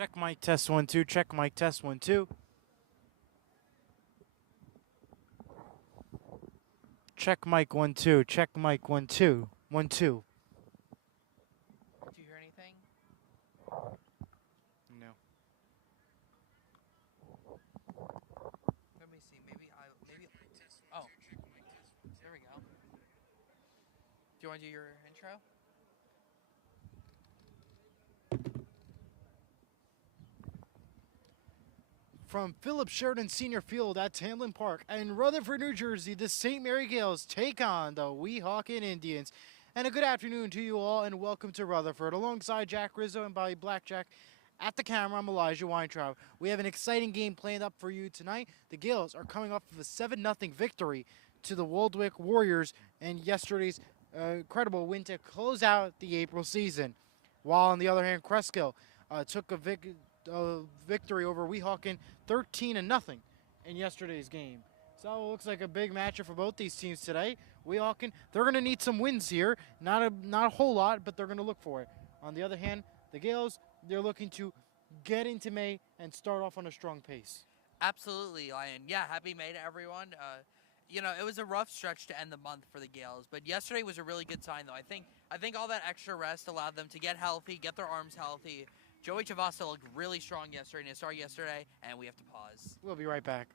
Check mic test 1 2. Check mic test 1 2. Check mic 1 2. Check mic 1 2. 1 2. Do you hear anything? No. Let me see. Maybe. Oh, there we go. Do you want to do your intro? From Philip Sheridan Senior Field at Hanlon Park in Rutherford, New Jersey, the St. Mary Gales take on the Weehawken Indians. And a good afternoon to you all, and welcome to Rutherford. Alongside Jack Rizzo and Bobby Blackjack at the camera, I'm Elijah Weintraub. We have an exciting game planned up for you tonight. The Gales are coming off of a 7-0 victory to the Waldwick Warriors and yesterday's incredible win to close out the April season. While on the other hand, Kreskill took a victory over Weehawken 13-0 in yesterday's game. So it looks like a big matchup for both these teams today. Weehawken, they're going to need some wins here. Not a whole lot, but they're going to look for it. On the other hand, the Gales, they're looking to get into May and start off on a strong pace. Absolutely, Lion. Yeah, happy May to everyone. It was a rough stretch to end the month for the Gales, but yesterday was a really good sign, though. I think all that extra rest allowed them to get healthy, get their arms healthy. Joey Chavasta looked really strong yesterday in his start yesterday, and we have to pause. We'll be right back.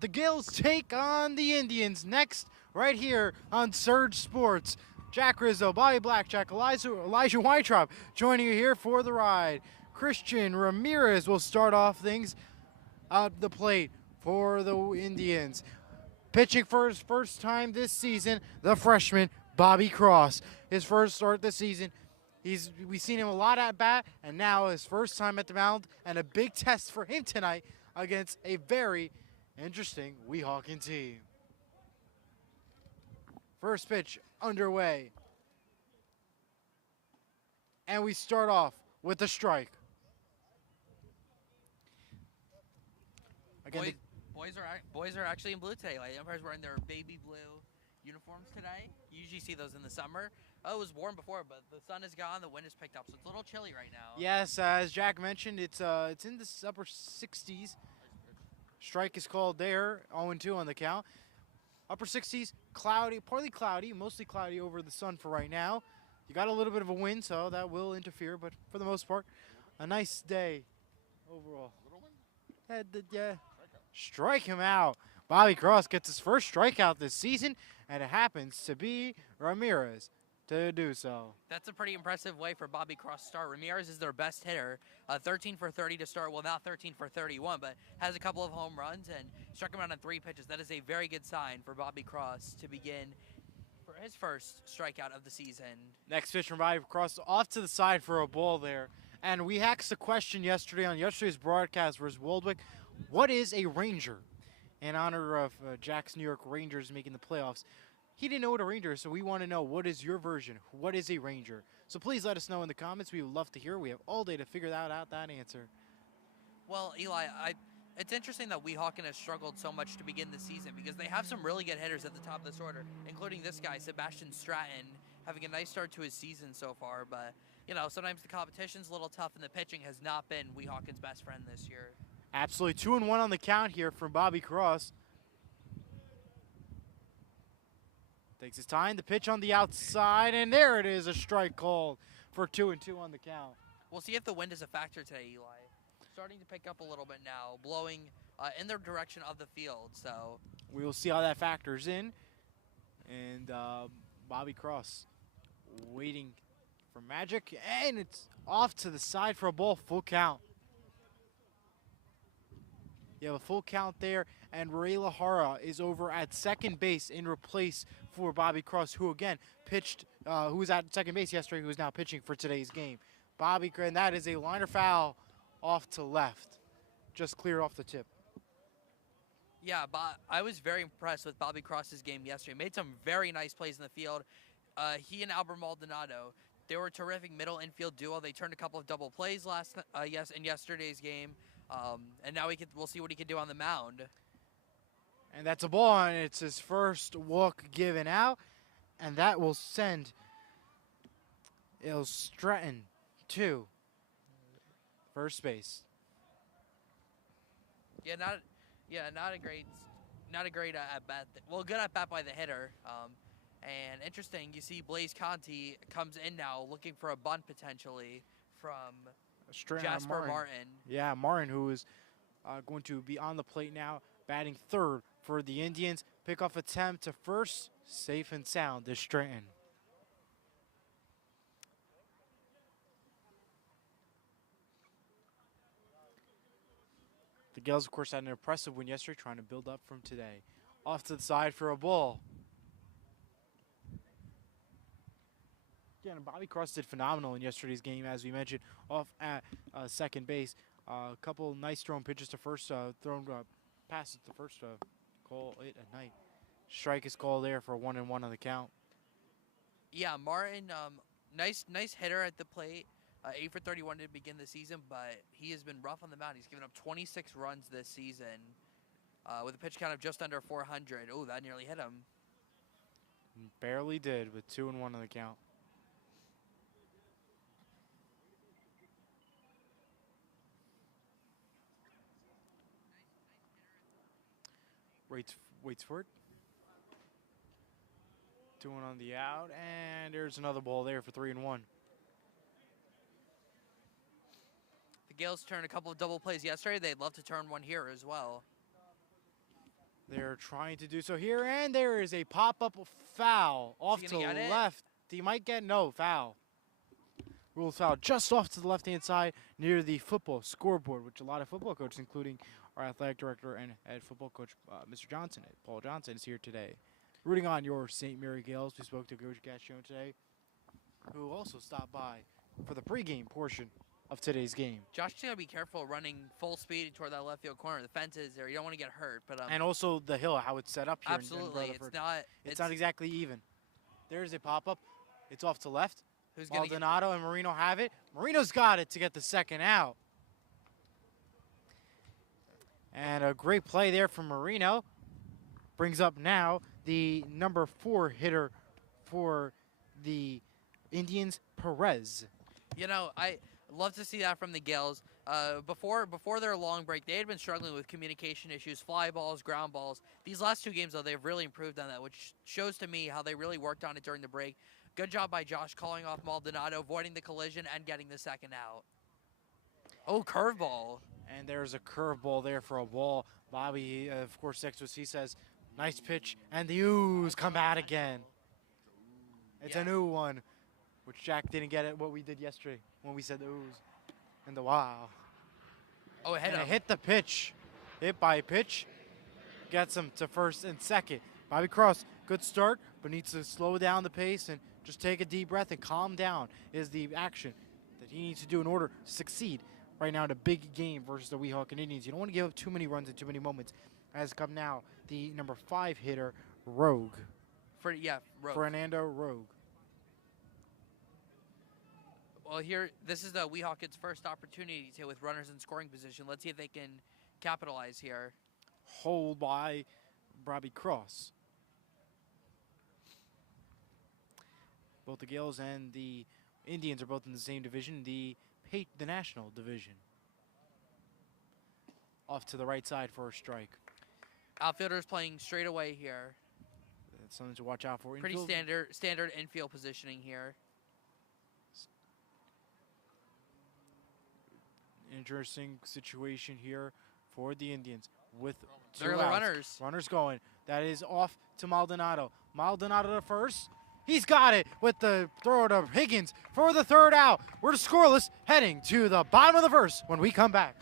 The Gales take on the Indians next, right here on Surge Sports. Jack Rizzo, Bobby Blackjack, Elijah Weintraub joining you here for the ride. Christian Ramirez will start off things at the plate for the Indians. Pitching for his first time this season, the freshman Bobby Cross. His first start this season. We've seen him a lot at bat, and now his first time at the mound, and a big test for him tonight against a very interesting Weehawken team. First pitch underway. And we start off with a strike. Again, Boys are actually in blue today. Like, the Empire's wearing their baby blue uniforms today. You usually see those in the summer. Oh, it was warm before, but the sun is gone. The wind has picked up, so it's a little chilly right now. yes, as Jack mentioned, it's in the upper 60s. Strike is called there, 0-2 on the count. Upper 60s, cloudy, partly cloudy, mostly cloudy over the sun for right now. You got a little bit of a wind, so that will interfere, but for the most part, a nice day overall. Yeah, strike him out. Bobby Cross gets his first strikeout this season, and it happens to be Ramirez to do so. That's a pretty impressive way for Bobby Cross to start. Ramirez is their best hitter, 13 for 30 to start. Well, now 13 for 31, but has a couple of home runs and struck him out on 3 pitches. That is a very good sign for Bobby Cross to begin for his first strikeout of the season. Next pitch from Bobby Cross off to the side for a ball there. And we asked the question yesterday on yesterday's broadcast versus Waldwick, what is a Ranger? In honor of Jack's New York Rangers making the playoffs. He didn't know what a Ranger is, so we want to know, what is your version? What is a Ranger? So please let us know in the comments. We would love to hear. We have all day to figure out that answer. Well, Eli, it's interesting that Weehawken has struggled so much to begin the season because they have some really good hitters at the top of this order, including this guy, Sebastian Stratton, having a nice start to his season so far. But, you know, sometimes the competition's a little tough and the pitching has not been Weehawken's best friend this year. Absolutely. 2-1 on the count here from Bobby Cross. Takes his time. The pitch on the outside, and there it is. A strike called for 2-2 on the count. We'll see if the wind is a factor today, Eli. Starting to pick up a little bit now, blowing in the direction of the field. So we will see how that factors in. And Bobby Cross waiting for magic, and it's off to the side for a ball. Full count. You have a full count there, and Ray Lahara is over at second base in replace for Bobby Cross, who again pitched, who was at second base yesterday, who is now pitching for today's game. Bobby, and that is a liner foul off to left, just cleared off the tip. Yeah, I was very impressed with Bobby Cross's game yesterday. Made some very nice plays in the field. He and Albert Maldonado, they were a terrific middle infield duo. They turned a couple of double plays in yesterday's game. And now we'll see what he can do on the mound. And that's a ball, and it's his first walk given out, and that will send Stratton to first base. Not a great at bat. Well, good at bat by the hitter. And interesting, you see Blaze Conti comes in now looking for a bunt potentially from Jasper Martin. Yeah, Martin, who is going to be on the plate now, batting third for the Indians. Pickoff attempt to first, safe and sound to Stratton. The Gales, of course, had an impressive win yesterday, trying to build up from today. Off to the side for a ball. Again, Bobby Cross did phenomenal in yesterday's game, as we mentioned, off at second base. A couple nice thrown pitches to first, passes to first, call it a night. Strike is called there for 1-1 on the count. Yeah, Martin, nice hitter at the plate. 8 for 31 to begin the season, but he has been rough on the mound. He's given up 26 runs this season with a pitch count of just under 400. Oh, that nearly hit him. Barely did with 2-1 on the count. Waits for it. 2-1 on the out, and there's another ball there for 3-1. The Gales turned a couple of double plays yesterday. They'd love to turn one here as well. They're trying to do so here, and there is a pop-up foul off to left. He might get foul. Rule foul just off to the left-hand side near the football scoreboard, which a lot of football coaches, including our athletic director and head football coach, Mr. Johnson, Paul Johnson, is here today. Rooting on your St. Mary Gales. We spoke to Coach CaJuan today, who also stopped by for the pregame portion of today's game. Josh, you gotta be careful running full speed toward that left field corner. The fence is there. You don't want to get hurt. But and also the hill, how it's set up here. Absolutely, in it's not exactly even. There's a pop-up. It's off to left. Who's Maldonado and Marino have it. Marino's got it to get the second out. And a great play there from Marino. Brings up now the number 4 hitter for the Indians, Torres. You know, I love to see that from the Gales. Before their long break, they had been struggling with communication issues, fly balls, ground balls. These last 2 games, though, they've really improved on that, which shows to me how they really worked on it during the break. Good job by Josh calling off Maldonado, avoiding the collision, and getting the second out. Oh, curveball. And there's a curveball there for a ball. Bobby, of course, next to us, he says, nice pitch. And the oohs come out again. It's a new one, which Jack didn't get it what we did yesterday when we said the oohs and the wow. Oh, it hit And him. it hit the pitch. Hit by pitch. Gets him to first and second. Bobby Cross, good start, but needs to slow down the pace and just take a deep breath and calm down is the action that he needs to do in order to succeed right now in a big game versus the Weehawken Indians. You don't want to give up too many runs in too many moments. As come now, the number 5 hitter, Rogue. Rogue. Fernando Rogue. Well, here, this is the Weehawken's first opportunity to with runners in scoring position. Let's see if they can capitalize here. Hold by Bobby Cross. Both the Gales and the Indians are both in the same division, the National Division. Off to the right side for a strike. Outfielders playing straight away here. That's something to watch out for. Pretty Infield, standard infield positioning here. interesting situation here for the Indians with two There are the outs. runners. Runners going. That is off to Maldonado. Maldonado to first. He's got it with the throw to Higgins for the third out. We're scoreless, heading to the bottom of the first when we come back.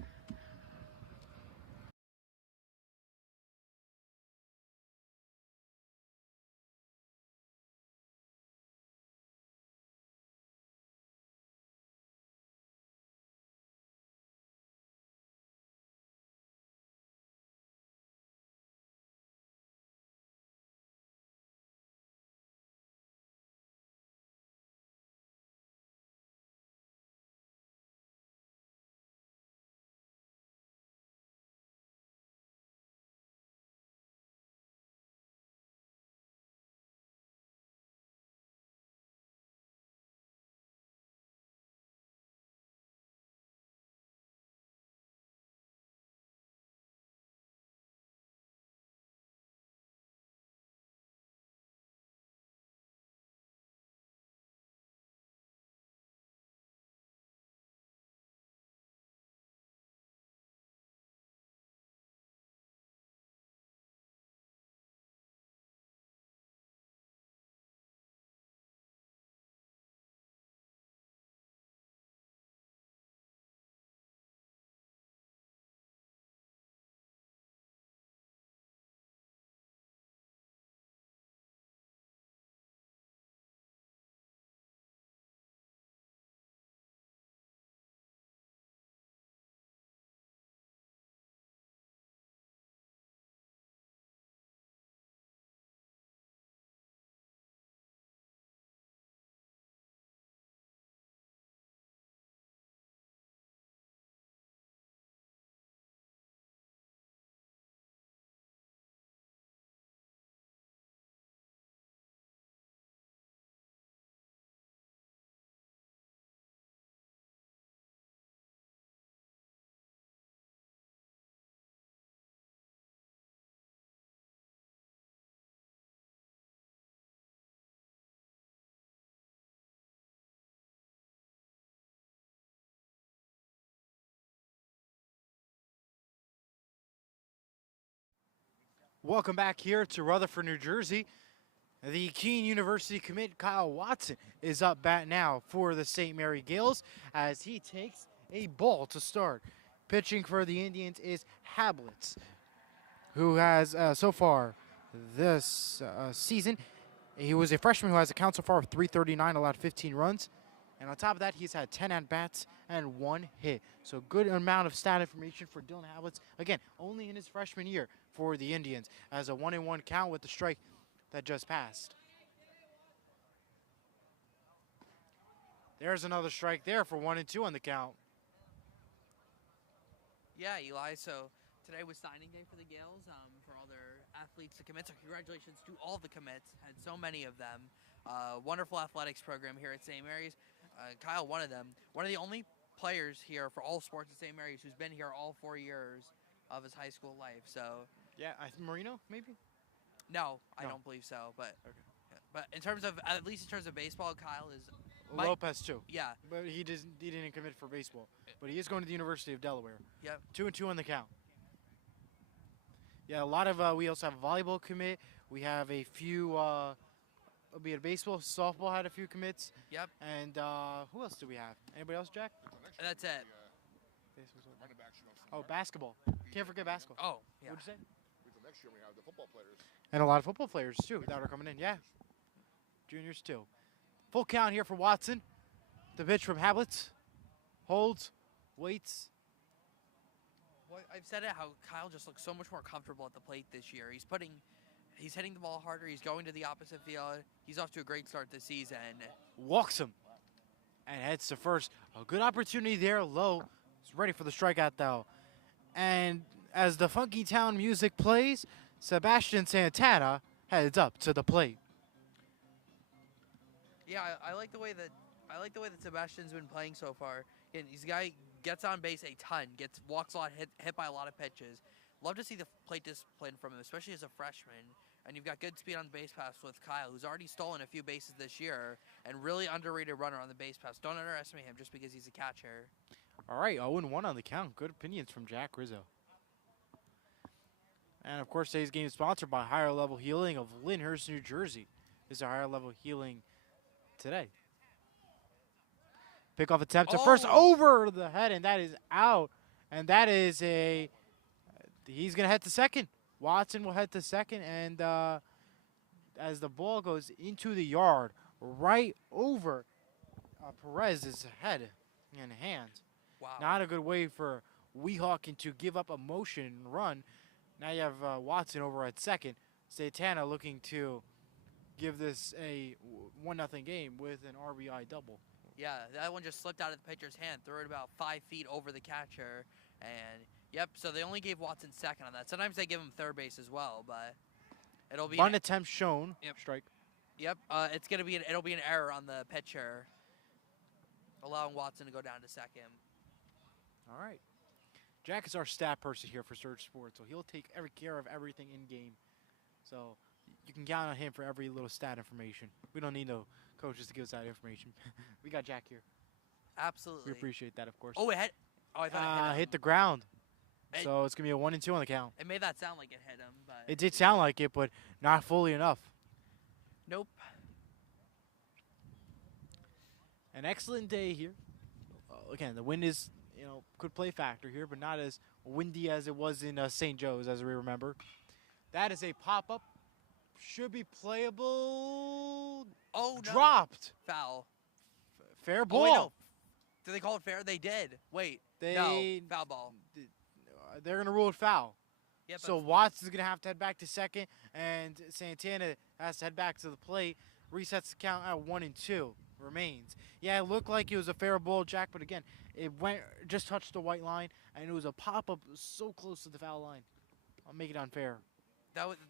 Welcome back here to Rutherford, New Jersey. The Keene University commit Kyle Watson is up bat now for the St. Mary Gales as he takes a ball to start. Pitching for the Indians is Hablitz, who has so far this season, he was a freshman who has a count so far of 339, allowed 15 runs. And on top of that, he's had 10 at-bats and 1 hit. So good amount of stat information for Dylan Hablitz. Again, only in his freshman year for the Indians as a 1-1 count with the strike that just passed. There's another strike there for 1-2 on the count. Yeah, Eli. So today was signing day for the Gales for all their athletes to commit. So congratulations to all the commits. Had so many of them. Wonderful athletics program here at St. Mary's. Kyle, one of them. One of the only players here for all sports at St. Mary's who's been here all 4 years of his high school life. So Yeah, Marino, maybe? no, I No. don't believe so. But Okay. but in terms of, at least in terms of baseball, Kyle is Lopez too. Yeah. But he didn't commit for baseball. But he is going to the University of Delaware. Yep. 2-2 on the count. Yeah, a lot of we also have a volleyball commit. We have a few. We had baseball, softball had a few commits. Yep. And who else do we have? Anybody else, Jack? That's it. Oh, basketball. Can't forget basketball. Oh, yeah. What'd you say? Next year we have the football players. And a lot of football players too that are coming in. Yeah. Juniors too. Full count here for Watson. The pitch from Hablitz. Holds. Waits. Well, I've said it how Kyle just looks so much more comfortable at the plate this year. He's hitting the ball harder. He's going to the opposite field. He's off to a great start this season. Walks him. And heads to first. A good opportunity there. Low. He's ready for the strikeout though. And as the Funky Town music plays, Sebastian Santana heads up to the plate. Yeah, I like the way that Sebastian's been playing so far. And he's a guy gets on base a ton, walks a lot, hit by a lot of pitches. Love to see the plate discipline from him, especially as a freshman. And you've got good speed on the base pass with Kyle, who's already stolen a few bases this year, and really underrated runner on the base pass. Don't underestimate him just because he's a catcher. All right, 0-1 on the count. Good opinions from Jack Rizzo. And, of course, today's game is sponsored by Higher Level Healing of Lyndhurst, New Jersey. This is a Higher Level Healing today. Pickoff attempt to first over the head, and that is out. And that is he's going to head to second. Watson will head to second, and as the ball goes into the yard, right over Perez's head and hands. Wow. Not a good way for Weehawken to give up a motion and run. Now you have Watson over at second. Santana looking to give this a 1-0 game with an RBI double. Yeah, that one just slipped out of the pitcher's hand, threw it about 5 feet over the catcher, and yep. So they only gave Watson second on that. Sometimes they give him third base as well, but it'll be one attempt shown. Yep. Strike. Yep. It's gonna be it'll be an error on the pitcher, allowing Watson to go down to second. All right. Jack is our stat person here for Surge Sports, so he'll take care of everything in game. So you can count on him for every little stat information. We don't need no coaches to give us that information. We got Jack here. Absolutely. We appreciate that, of course. Oh, it hit. Oh, I thought it hit the ground. So it's going to be a 1-2 on the count. It made that sound like it hit him, but it did sound like it, but not fully enough. Nope. An excellent day here. Again, the wind is, could play factor here, but not as windy as it was in St. Joe's, as we remember. That is a pop-up. Should be playable. Oh, no. Dropped. Foul. Fair ball. Oh, wait, no. Did they call it fair? They did. Wait. No. Foul ball. They're going to rule it foul. Yeah, so Watts is going to have to head back to second, and Santana has to head back to the plate. Resets the count at 1-2. Remains. Yeah, it looked like it was a fair ball, Jack, but again, it just touched the white line, and it was a pop-up so close to the foul line. I'll make it unfair.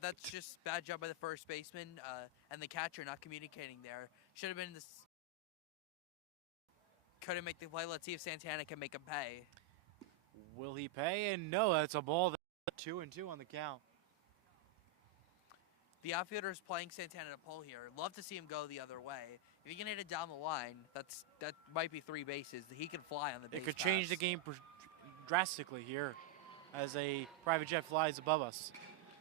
That's just bad job by the first baseman and the catcher not communicating there. Should have been this. Couldn't make the play. Let's see if Santana can make him pay. Will he pay? And no, that's a ball. 2-2 on the count. The outfielder is playing Santana to pull here. Love to see him go the other way. If he can hit it down the line, that might be 3 bases. He can fly on the base. It could change the game drastically here as a private jet flies above us.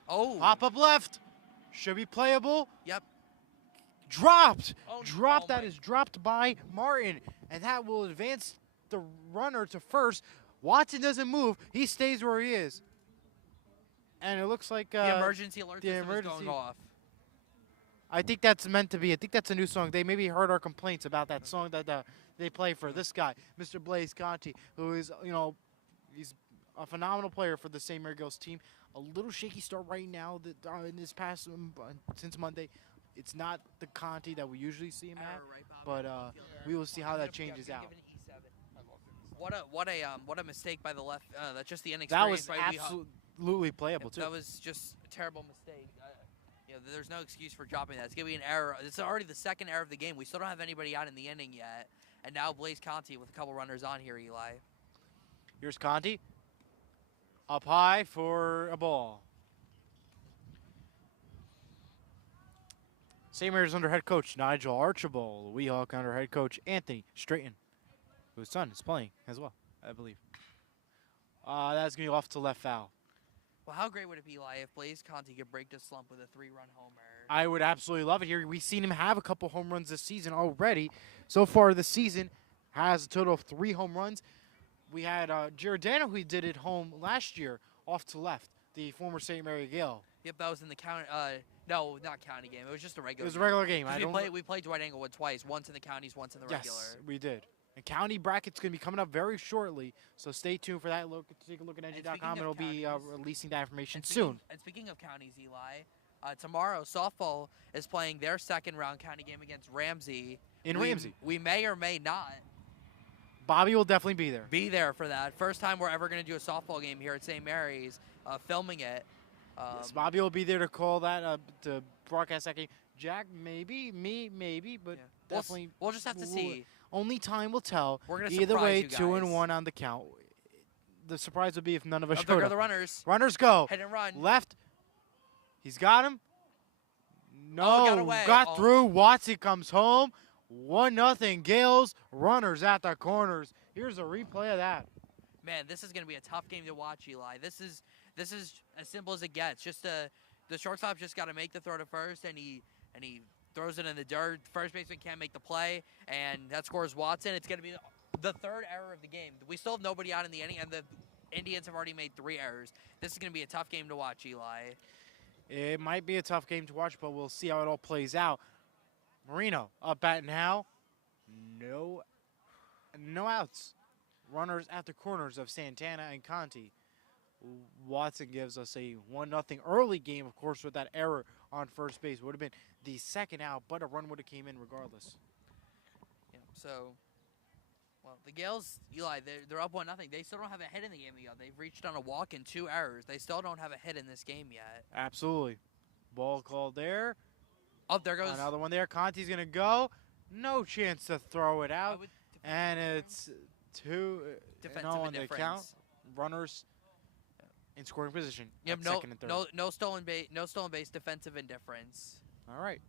Oh. Pop up left. Should be playable. Yep. Dropped. Oh, dropped. That is dropped by Martin. And that will advance the runner to first. Watson doesn't move. He stays where he is. And it looks like the emergency alert system is going off. I think that's meant to be. I think that's a new song. They maybe heard our complaints about that song that they play for this guy, Mr. Blaze Conti, who is, he's a phenomenal player for the St. Mary Girls team. A little shaky start right now in this past since Monday. It's not the Conti that we usually see him at, but we will see how that changes out. What a mistake by the left. That's just the inexperience. That was absolutely playable too. That was just a terrible mistake. There's no excuse for dropping that. It's gonna be an error. It's already the second error of the game. We still don't have anybody out in the inning yet, and now Blaze Conti with a couple runners on here. Eli. Here's Conti. Up high for a ball. St. Mary's under head coach Nigel Archibald. Weehawken under head coach Anthony Straighton, whose son is playing as well, I believe. That's going to be off to left foul. Well, how great would it be, Eli, if Blaze Conti could break the slump with a 3-run homer? I would absolutely love it here. We've seen him have a couple home runs this season already. So far this season, has a total of 3 home runs. We had Giordano who did it home last year, off to left, the former St. Mary Gale. Yep, that was in the county. No, not county game. It was just a regular. It was a regular game. We played Dwight Englewood twice. Once in the counties, once in the regular. Yes, we did. And county bracket's going to be coming up very shortly, so stay tuned for that. Take a look at NG.com. It'll be releasing that information soon. And speaking of counties, Eli, tomorrow softball is playing their second round county game against Ramsey. Ramsey. We may or may not Bobby will definitely be there. be there for that. First time we're ever going to do a softball game here at St. Mary's, filming it. Yes, Bobby will be there to call that, to broadcast that game. Jack, maybe. Me, maybe, but Yeah. definitely. We'll just have to see. Only time will tell. We're gonna Either surprise way, you 2-1 guys. on the count. The surprise would be if none of us Up showed there go up. the runners. Runners go. Hit and run. Left. He's got him. No. got away. Oh. Through. Watson comes home. 1-0. Gales. Runners at the corners. Here's a replay of that. Man, this is going to be a tough game to watch, Eli. This is as simple as it gets. Just the shortstop just got to make the throw to first, and he throws it in the dirt. First baseman can't make the play, and that scores Watson. It's going to be the third error of the game. We still have nobody out in the inning, and the Indians have already made 3 errors. This is going to be a tough game to watch, Eli. It might be a tough game to watch, but we'll see how it all plays out. Marino up at now. No outs. Runners at the corners of Santana and Conti. Watson gives us a 1-0 early game, of course, with that error on first base. Would have been the second out, but a run would have came in regardless. Yeah, so, well, the Gales, Eli, they're up 1-0. They still don't have a hit in the game yet. They've reached on a walk and 2 errors. They still don't have a hit in this game yet. Absolutely. Ball called there. Oh, there goes. Another one there. Conti's going to go. No chance to throw it out. And it's 2 defensive on the indifference. count. Runners in scoring position. Yep, at second and third. no stolen base, defensive indifference. All right.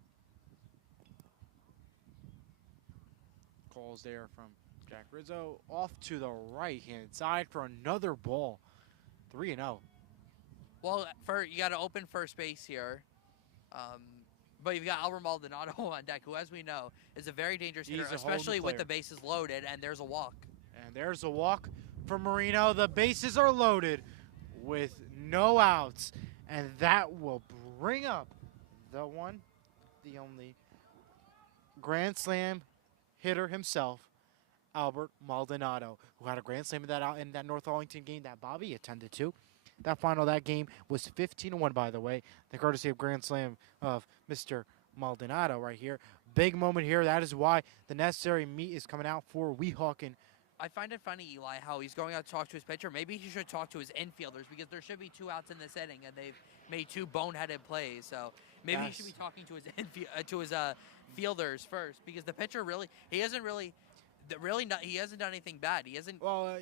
Calls there from Jack Rizzo. Off to the right-hand side for another ball. 3-0. Well, you got to open first base here. But you've got Albert Maldonado on deck, who, as we know, is a very dangerous hitter, He's a especially holding with the player. bases loaded, and there's a walk. And there's a walk for Marino. The bases are loaded with no outs. And that will bring up the only Grand Slam hitter himself, Albert Maldonado, who had a Grand Slam in that North Arlington game that Bobby attended to. That final of that game was 15-1, by the way. The courtesy of Grand Slam of Mr. Maldonado right here. Big moment here. That is why the necessary meat is coming out for Weehawken. I find it funny, Eli, how he's going out to talk to his pitcher. Maybe he should talk to his infielders because there should be 2 outs in this inning, and they've made 2 boneheaded plays. So maybe he should be talking to his fielders first because the pitcher he hasn't done anything bad. He hasn't. Well,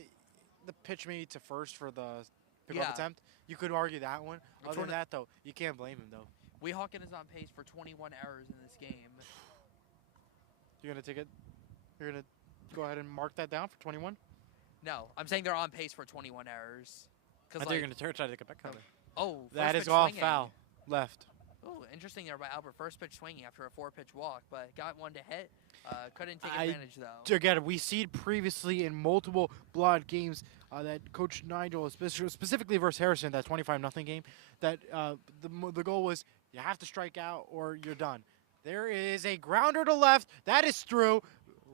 the pitch maybe to first for the pickoff attempt. You could argue that one. Other than that, though, you can't blame him, though. Weehawken is on pace for 21 errors in this game. You're going to take it? You're going to go ahead and mark that down for 21? No, I'm saying they're on pace for 21 errors. I thought you were going to try to get back on it. Oh, that first is pitch all swinging. foul. Left. Oh, interesting there by Albert. First pitch swinging after a 4-pitch walk, but got one to hit. Couldn't take advantage, though. Again, we see previously in multiple blood games that Coach Nigel, specifically versus Harrison, that 25-0 game, that the goal was you have to strike out or you're done. There is a grounder to left. That is through.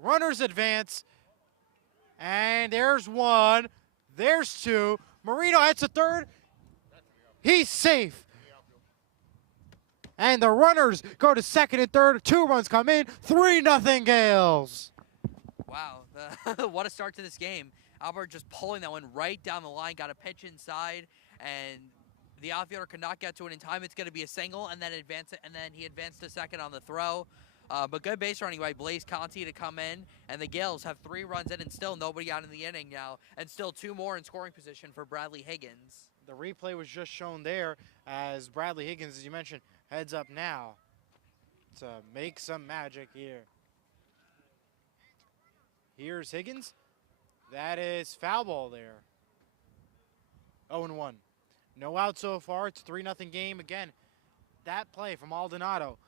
Runners advance. And there's 1. There's 2. Marino hits a third. He's safe. And the runners go to second and third. 2 runs come in. 3-0 Gales. Wow, what a start to this game. Albert just pulling that one right down the line, got a pitch inside, and the outfielder could not get to it in time. It's going to be a single, and then he advanced to second on the throw. But good base running by Blaze Conti to come in, and the Gales have 3 runs in and still nobody out in the inning now, and still 2 more in scoring position for Bradley Higgins. The replay was just shown there as Bradley Higgins, as you mentioned, heads up now. to make some magic here. Here's Higgins. That is foul ball there. 0-1. No out so far. It's a 3-0 game. Again, that play from Maldonado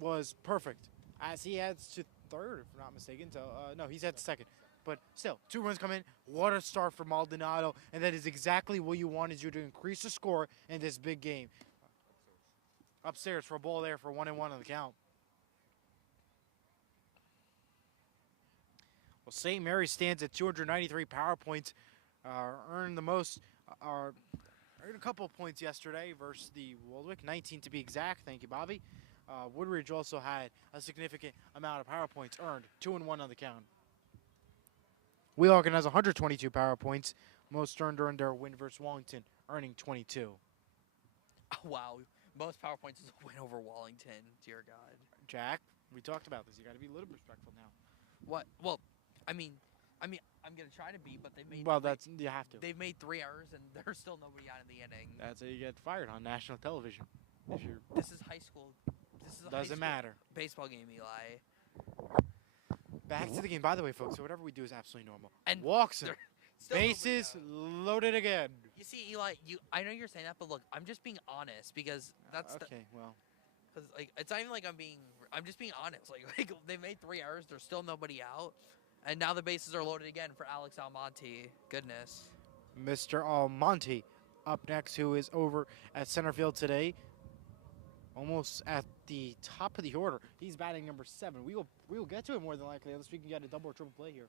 was perfect. As he heads to third, if I'm not mistaken. So, no, he's at second. But still, 2 runs come in. What a start for Maldonado. And that is exactly what you want, is you to increase the score in this big game. Upstairs for a ball there for 1-1 on the count. Well, St. Mary stands at 293 power points. Earned the most, earned a couple of points yesterday versus the Woldwick, 19 to be exact. Thank you, Bobby. Woodridge also had a significant amount of power points earned, 2-1 on the count. Weehawken has 122 power points, most earned during their win versus Wallington, earning 22. Oh, wow. Most power points is a win over Wallington. Dear God. Jack, we talked about this. You got to be a little bit respectful now. What? Well, I'm gonna try to be, but they've made. Well, that's you have to. They've made 3 errors, and there's still nobody out in the inning. That's how you get fired on national television. If you're This is high school. This is a high doesn't school matter. baseball game, Eli. Back to the game. By the way, folks, so whatever we do is absolutely normal. And Walks it. there- still nobody Bases out. loaded again. You see, Eli, I know you're saying that, but look, I'm just being honest because that's Okay. Well, because like it's not even like I'm just being honest. Like they made 3 errors, there's still nobody out, and now the bases are loaded again for Alex Almonte. Goodness. Mr. Almonte up next, who is over at center field today, almost at the top of the order. He's batting number 7. We will get to it more than likely, unless we can get a double or triple play here.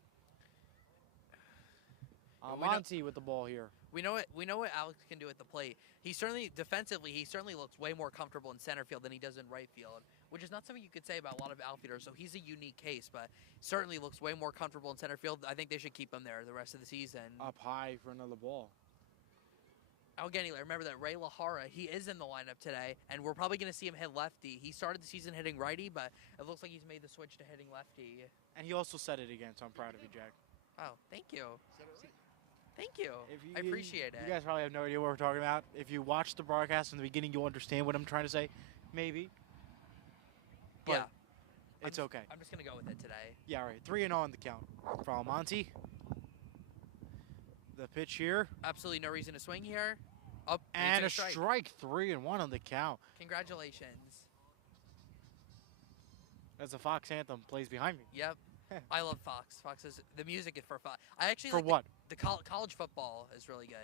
Well, we know- Almonte with the ball here. We know what Alex can do at the plate. He certainly looks way more comfortable in center field than he does in right field, which is not something you could say about a lot of outfielders. So he's a unique case, but certainly looks way more comfortable in center field. I think they should keep him there the rest of the season. Up high for another ball. Again, Eli, remember that Ray Lahara, he is in the lineup today, and we're probably going to see him hit lefty. He started the season hitting righty, but it looks like he's made the switch to hitting lefty. And he also said it again, so I'm proud of you, Jack. Oh, thank you. Said it right. Thank you. If I appreciate it. You guys probably have no idea what we're talking about. If you watch the broadcast in the beginning, you'll understand what I'm trying to say. Maybe. But yeah. it's okay. I'm just going to go with it today. Yeah, all right. 3-0 on the count for Almonte. The pitch here. Absolutely no reason to swing here. Up And a strike. strike. 3-1 on the count. Congratulations. As the Fox anthem plays behind me. Yep. I love Fox. Fox is the music is for Fox. I actually For like what? the college football is really good.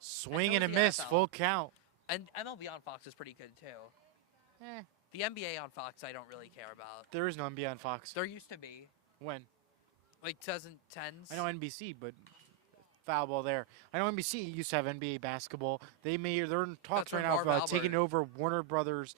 Swing so and a is the miss. NFL. Full count. And MLB on Fox is pretty good too. The NBA on Fox I don't really care about. There is no NBA on Fox. There used to be When? like 2010s. I know NBC, but foul ball there. I know NBC used to have NBA basketball. They're in talks That's right when now of Marv taking Albert- over Warner Brothers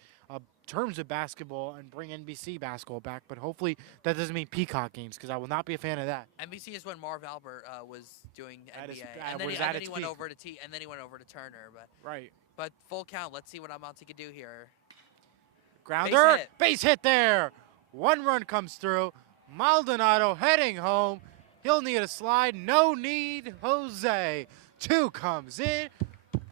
terms of basketball and bring NBC basketball back. But hopefully that doesn't mean Peacock games, because I will not be a fan of that. NBC is when Marv Albert was doing At NBA, its- and then, was he, at and then its he went peak. over to and then he went over to Turner. Right. But full count. Let's see what Almonte could do here. Grounder. hit. Base hit there. 1 run comes through. Maldonado heading home. He'll need a slide. No need, Jose. 2 comes in.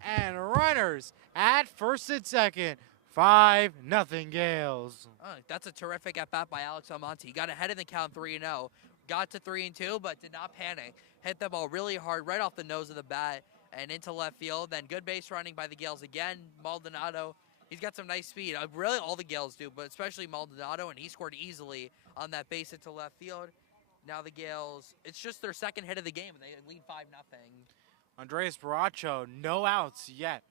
And runners at first and second. 5-0 Gales. Oh, that's a terrific at bat by Alex Almonte. He got ahead in the count 3-0. Got to 3-2, but did not panic. Hit the ball really hard right off the nose of the bat and into left field. Then good base running by the Gales again. Maldonado, he's got some nice speed. Really all the Gales do, but especially Maldonado, and he scored easily on that base hit to left field. Now the Gales, it's just their second hit of the game, and they lead 5-0. Andres Baracho, no outs yet.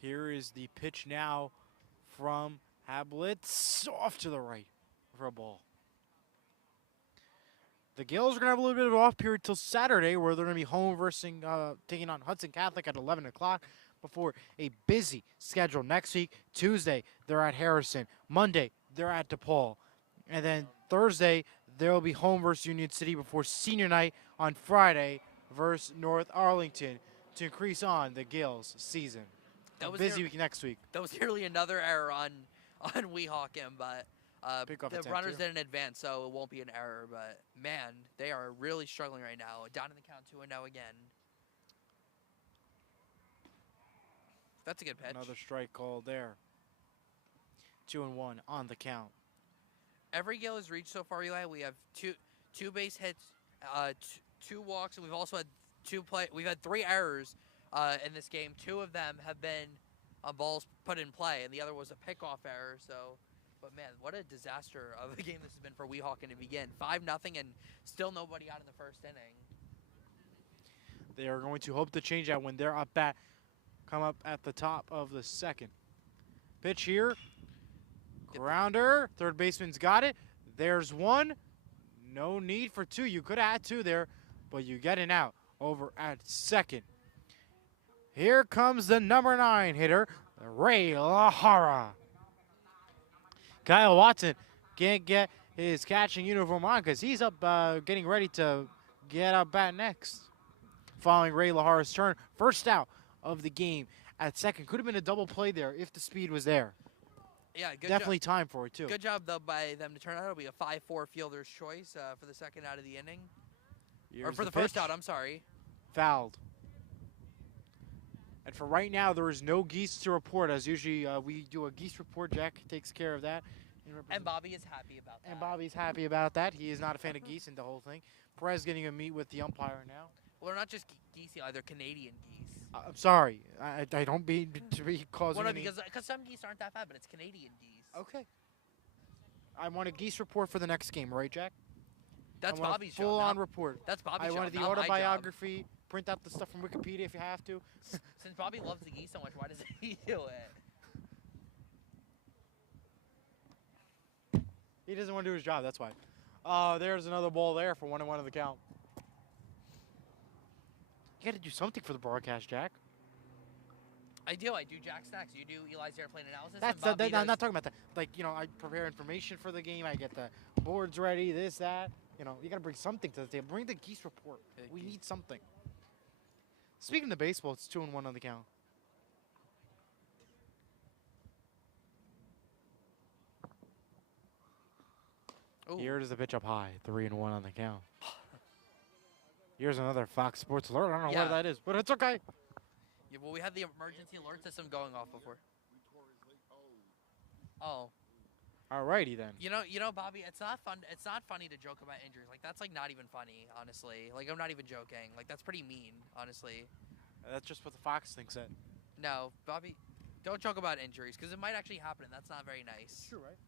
Here is the pitch now from Hablitz, off to the right for a ball. The Gales are going to have a little bit of an off period till Saturday, where they're going to be home versus taking on Hudson Catholic at 11 o'clock before a busy schedule next week. Tuesday, they're at Harrison. Monday, they're at DePaul. And then Thursday, they'll be home versus Union City before senior night on Friday versus North Arlington to increase on the Gales season. That A was busy their- week next week. That was nearly another error on Weehawken, but Pick off the attempt, runners too. didn't advance, so it won't be an error. But, man, they are really struggling right now. Down in the count 2-0 again. That's a good pitch. Another strike called there. 2-1 on the count. Every Gale has reached so far, Eli. We have two base hits, two walks, and we've also had We've had 3 errors in this game. 2 of them have been balls put in play, and the other was a pickoff error. So, but man, what a disaster of a game this has been for Weehawken to begin. 5-0, and still nobody out in the first inning. They are going to hope to change that when they're up bat. Come up at the top of the second. Pitch here. Grounder. Third baseman's got it. There's 1. No need for 2. You could have had 2 there, but you get an out over at second. Here comes the number 9 hitter, Ray Lahara. Kyle Watson can't get his catching uniform on because he's up getting ready to get up bat next. Following Ray Lahara's turn, first out of the game at second. Could have been a double play there if the speed was there. Yeah, good Definitely time for it, too. Good job, though, by them to turn out. It'll be a 5-4 fielder's choice for the second out of the inning. Or for the first out, I'm sorry. Fouled. And for right now, there is no geese to report. As usually we do a geese report. Jack takes care of that. And Bobby is happy about that. And Bobby's happy about that. He is not a fan of geese and the whole thing. Perez getting a meet with the umpire now. Well, they're not just geese, they're Canadian geese. I'm sorry. I don't mean to be causing Well, no, any... because some geese aren't that bad, but it's Canadian geese. Okay. I want a geese report for the next game, right, Jack? That's Bobby's job. Full-on report. That's Bobby's I job. wanted the not my autobiography. Print out the stuff from Wikipedia if you have to. Since Bobby loves the geese so much, why doesn't he do it? He doesn't want to do his job, that's why. There's another ball there for 1-1 on the count. You got to do something for the broadcast, Jack. I do Jack Stacks. You do Eli's airplane analysis. I'm not talking about that. Like, I prepare information for the game. I get the boards ready, this, that. You got to bring something to the table. Bring the geese report. We need something. Speaking of baseball, it's 2-1 on the count. Ooh. Here's the pitch up high. 3-1 on the count. Here's another Fox Sports alert. I don't know what that is, but it's okay. Yeah, well, we had the emergency alert system going off before. Oh. Alrighty then. You know, Bobby, it's not fun. It's not funny to joke about injuries. Like, that's like not even funny, honestly. Like, I'm not even joking. Like, that's pretty mean, honestly. That's just what the Fox thinks it. No, Bobby, don't joke about injuries because it might actually happen, and that's not very nice. True, right?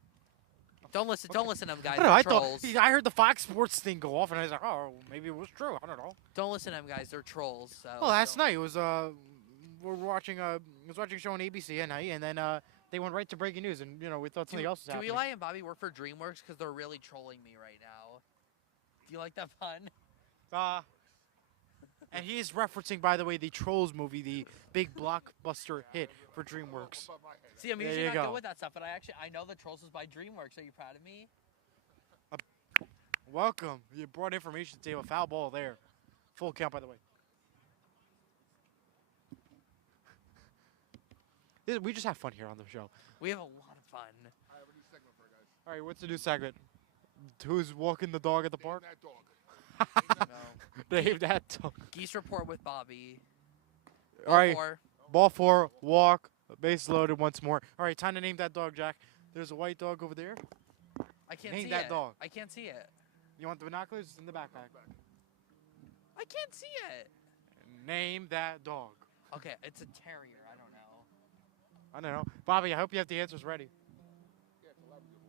Don't listen to them, guys. I They're trolls. I heard the Fox Sports thing go off, and I was like, oh, maybe it was true. I don't know. Don't listen to them, guys. They're trolls. So well, last night it was we was watching a show on ABC at night, and then they went right to breaking news, and we thought something else was happening. Do Eli and Bobby work for DreamWorks because they're really trolling me right now? Do you like that pun? And he is referencing, by the way, the Trolls movie, the big blockbuster hit for DreamWorks. See, I'm usually not good with that stuff, but I know the Trolls was by DreamWorks. Are you proud of me? Welcome. You brought information to the table. Foul ball there. Full count, by the way. We just have fun here on the show. We have a lot of fun. I have a new segment for you guys. All right, what's the new segment? Who's walking the dog at the park? Name that dog. Name that dog. Geese report with Bobby. All right, 4. ball 4, walk, base loaded once more. All right, time to name that dog, Jack. There's a white dog over there. I can't Name see that it. dog. I can't see it. You want the binoculars? It's in the backpack. I can't see it. Name that dog. Okay, it's a terrier. I don't know. I don't know. Bobby, I hope you have the answers ready. Yeah, it's a Labradoodle.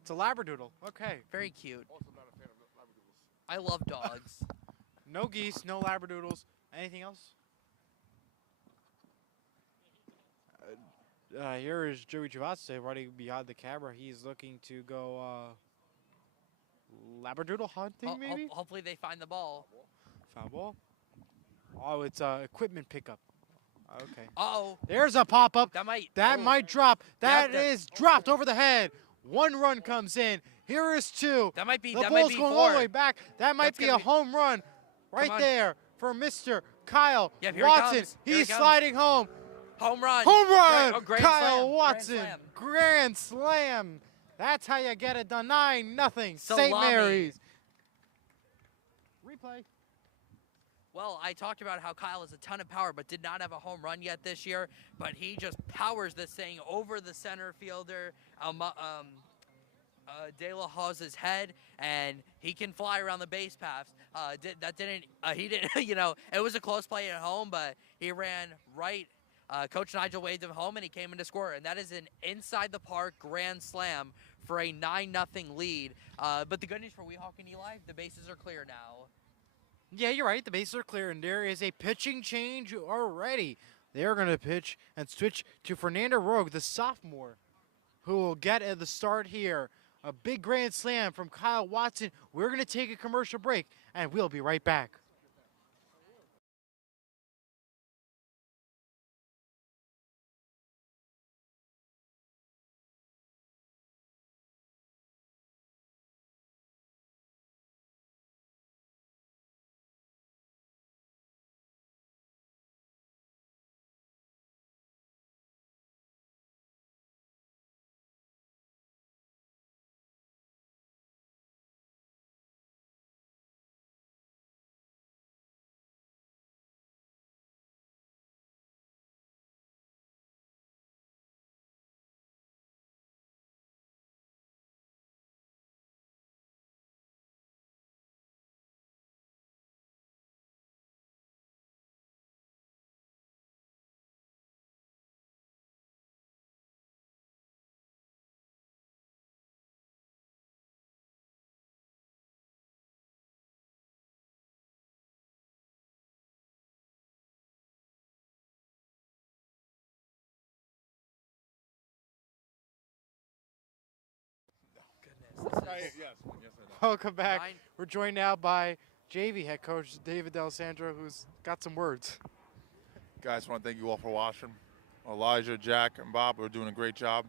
It's a Labradoodle. Okay. Very cute. Also not a fan of Labradoodles. I love dogs. No geese, no Labradoodles. Anything else? Here is Joey Javazze running behind the camera. He's looking to go Labradoodle hunting, maybe? Hopefully they find the ball. Foul ball. Oh, it's equipment pickup. Okay. Uh-oh. There's a pop-up. That might drop. That Yeah, is dropped over the head. 1 run comes in. Here is 2. That might be The that ball's might be going 4. all the way back. That might That's be gonna a be- home run right on. there for Mr. Kyle Yeah, here he Watson. comes. Here he He's comes. sliding home. Home run. Home run! Grand Kyle slam. Watson. Grand slam. Grand slam. That's how you get it done. 9-0. St. Salami. Mary's. Replay. Well, I talked about how Kyle has a ton of power, but did not have a home run yet this year. But he just powers this thing over the center fielder, De La Hawes' head, and he can fly around the base paths. He didn't, it was a close play at home, but he ran right. Coach Nigel waved him home, and he came in to score. And that is an inside the park grand slam for a 9-0 lead. But the good news for Weehawken, Eli, the bases are clear now. Yeah, you're right. The bases are clear, and there is a pitching change already. They're going to pitch and switch to Fernando Rogue, the sophomore, who will get at the start here. A big grand slam from Kyle Watson. We're going to take a commercial break, and we'll be right back. Goodness, this is Yes, I know. Welcome back. Nine- We're joined now by JV head coach David D'Alessandro, who's got some words. Guys, I want to thank you all for watching. Elijah, Jack, and Bob are doing a great job.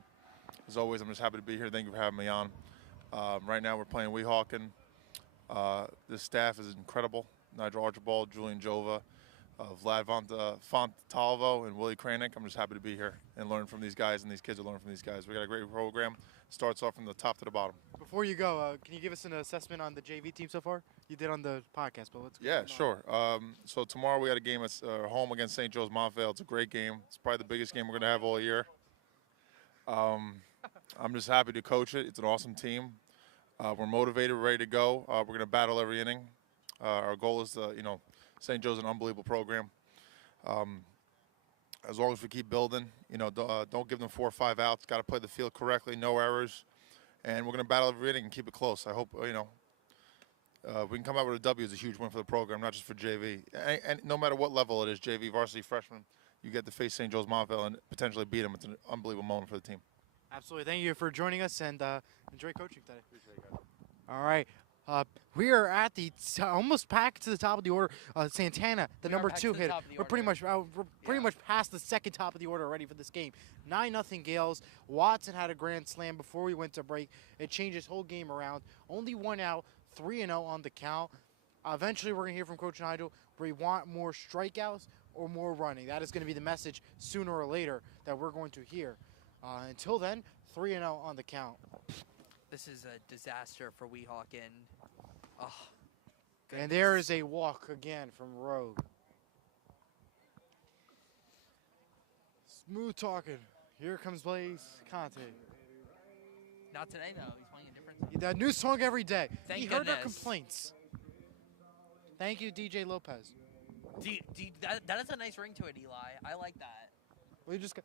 As always, I'm just happy to be here. Thank you for having me on. Right now, we're playing Weehawken. This staff is incredible. Nigel Archibald, Julian Jova, Vlad Fontalvo, and Willie Kranick. I'm just happy to be here and learn from these guys, and these kids are learning from these guys. We got a great program. Starts off from the top to the bottom. Before you go, can you give us an assessment on the JV team so far? You did on the podcast, but let's go. Yeah, sure. So tomorrow we got a game at home against St. Joe's Montvale. It's a great game. It's probably the biggest game we're going to have all year. I'm just happy to coach it. It's an awesome team. We're motivated, we're ready to go. We're going to battle every inning. Our goal is to, St. Joe's an unbelievable program. As long as we keep building, don't give them 4 or 5 outs. Got to play the field correctly, no errors. And we're going to battle every inning and keep it close. I hope, we can come out with a W is a huge win for the program, not just for JV. And no matter what level it is, JV, varsity, freshman, you get to face St. Joe's Montvale and potentially beat them. It's an unbelievable moment for the team. Absolutely. Thank you for joining us, and enjoy coaching today. Appreciate it, guys. All right. We are at the almost packed to the top of the order. Santana, the We are number packed 2 to the hitter. top of the We're pretty order. much past the second top of the order already for this game. 9-0 Gales. Watson had a grand slam before we went to break. It changed his whole game around. Only 1 out, 3-0 on the count. Eventually, we're going to hear from Coach Nigel. We want more strikeouts or more running. That is going to be the message sooner or later that we're going to hear. Until then, 3-0 on the count. This is a disaster for Weehawken. Oh, And there is a walk again from Rogue. Smooth talking. Here comes Blaze Conte. not today though. He's playing a different song. That new song every day. Thank he heard our goodness. complaints. Thank you, DJ Lopez. That has a nice ring to it, Eli. I like that. We just got.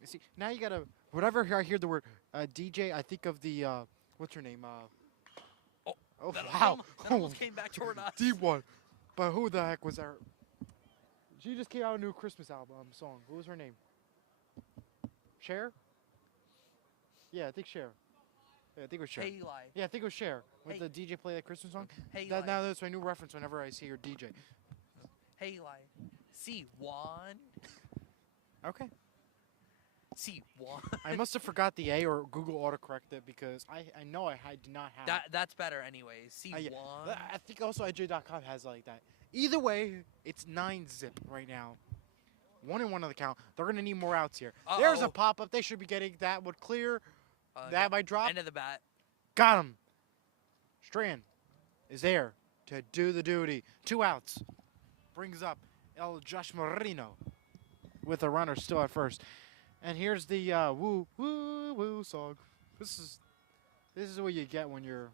You see, now you gotta. Whenever I hear the word DJ, I think of the. What's her name? Oh That wow! That almost came back toward us. Deep one. But who the heck was that? She just came out a new Christmas album song. What was her name? Cher? Yeah, I think Cher. Yeah, I think it was Cher. Hey, Eli. Yeah, I think it was Cher. With Hey. the DJ play that Christmas song. Hey, That, Eli. now that's my new reference whenever I see her DJ. Hey, Eli. C1. Okay. C1. I must have forgot the A or Google autocorrect it because I know I did not have. That's better anyways. C1. Yeah. I think also IJ.com has like that. Either way, it's 9-0 right now. 1-1 on the count. They're gonna need more outs here. There's a Uh-oh. pop up. They should be getting that would clear. That might drop. End of the bat. Got him. Strand is there to do the duty. 2 outs. brings up El Josh Marino with a runner still at first. And here's the woo woo woo song. This is what you get when you're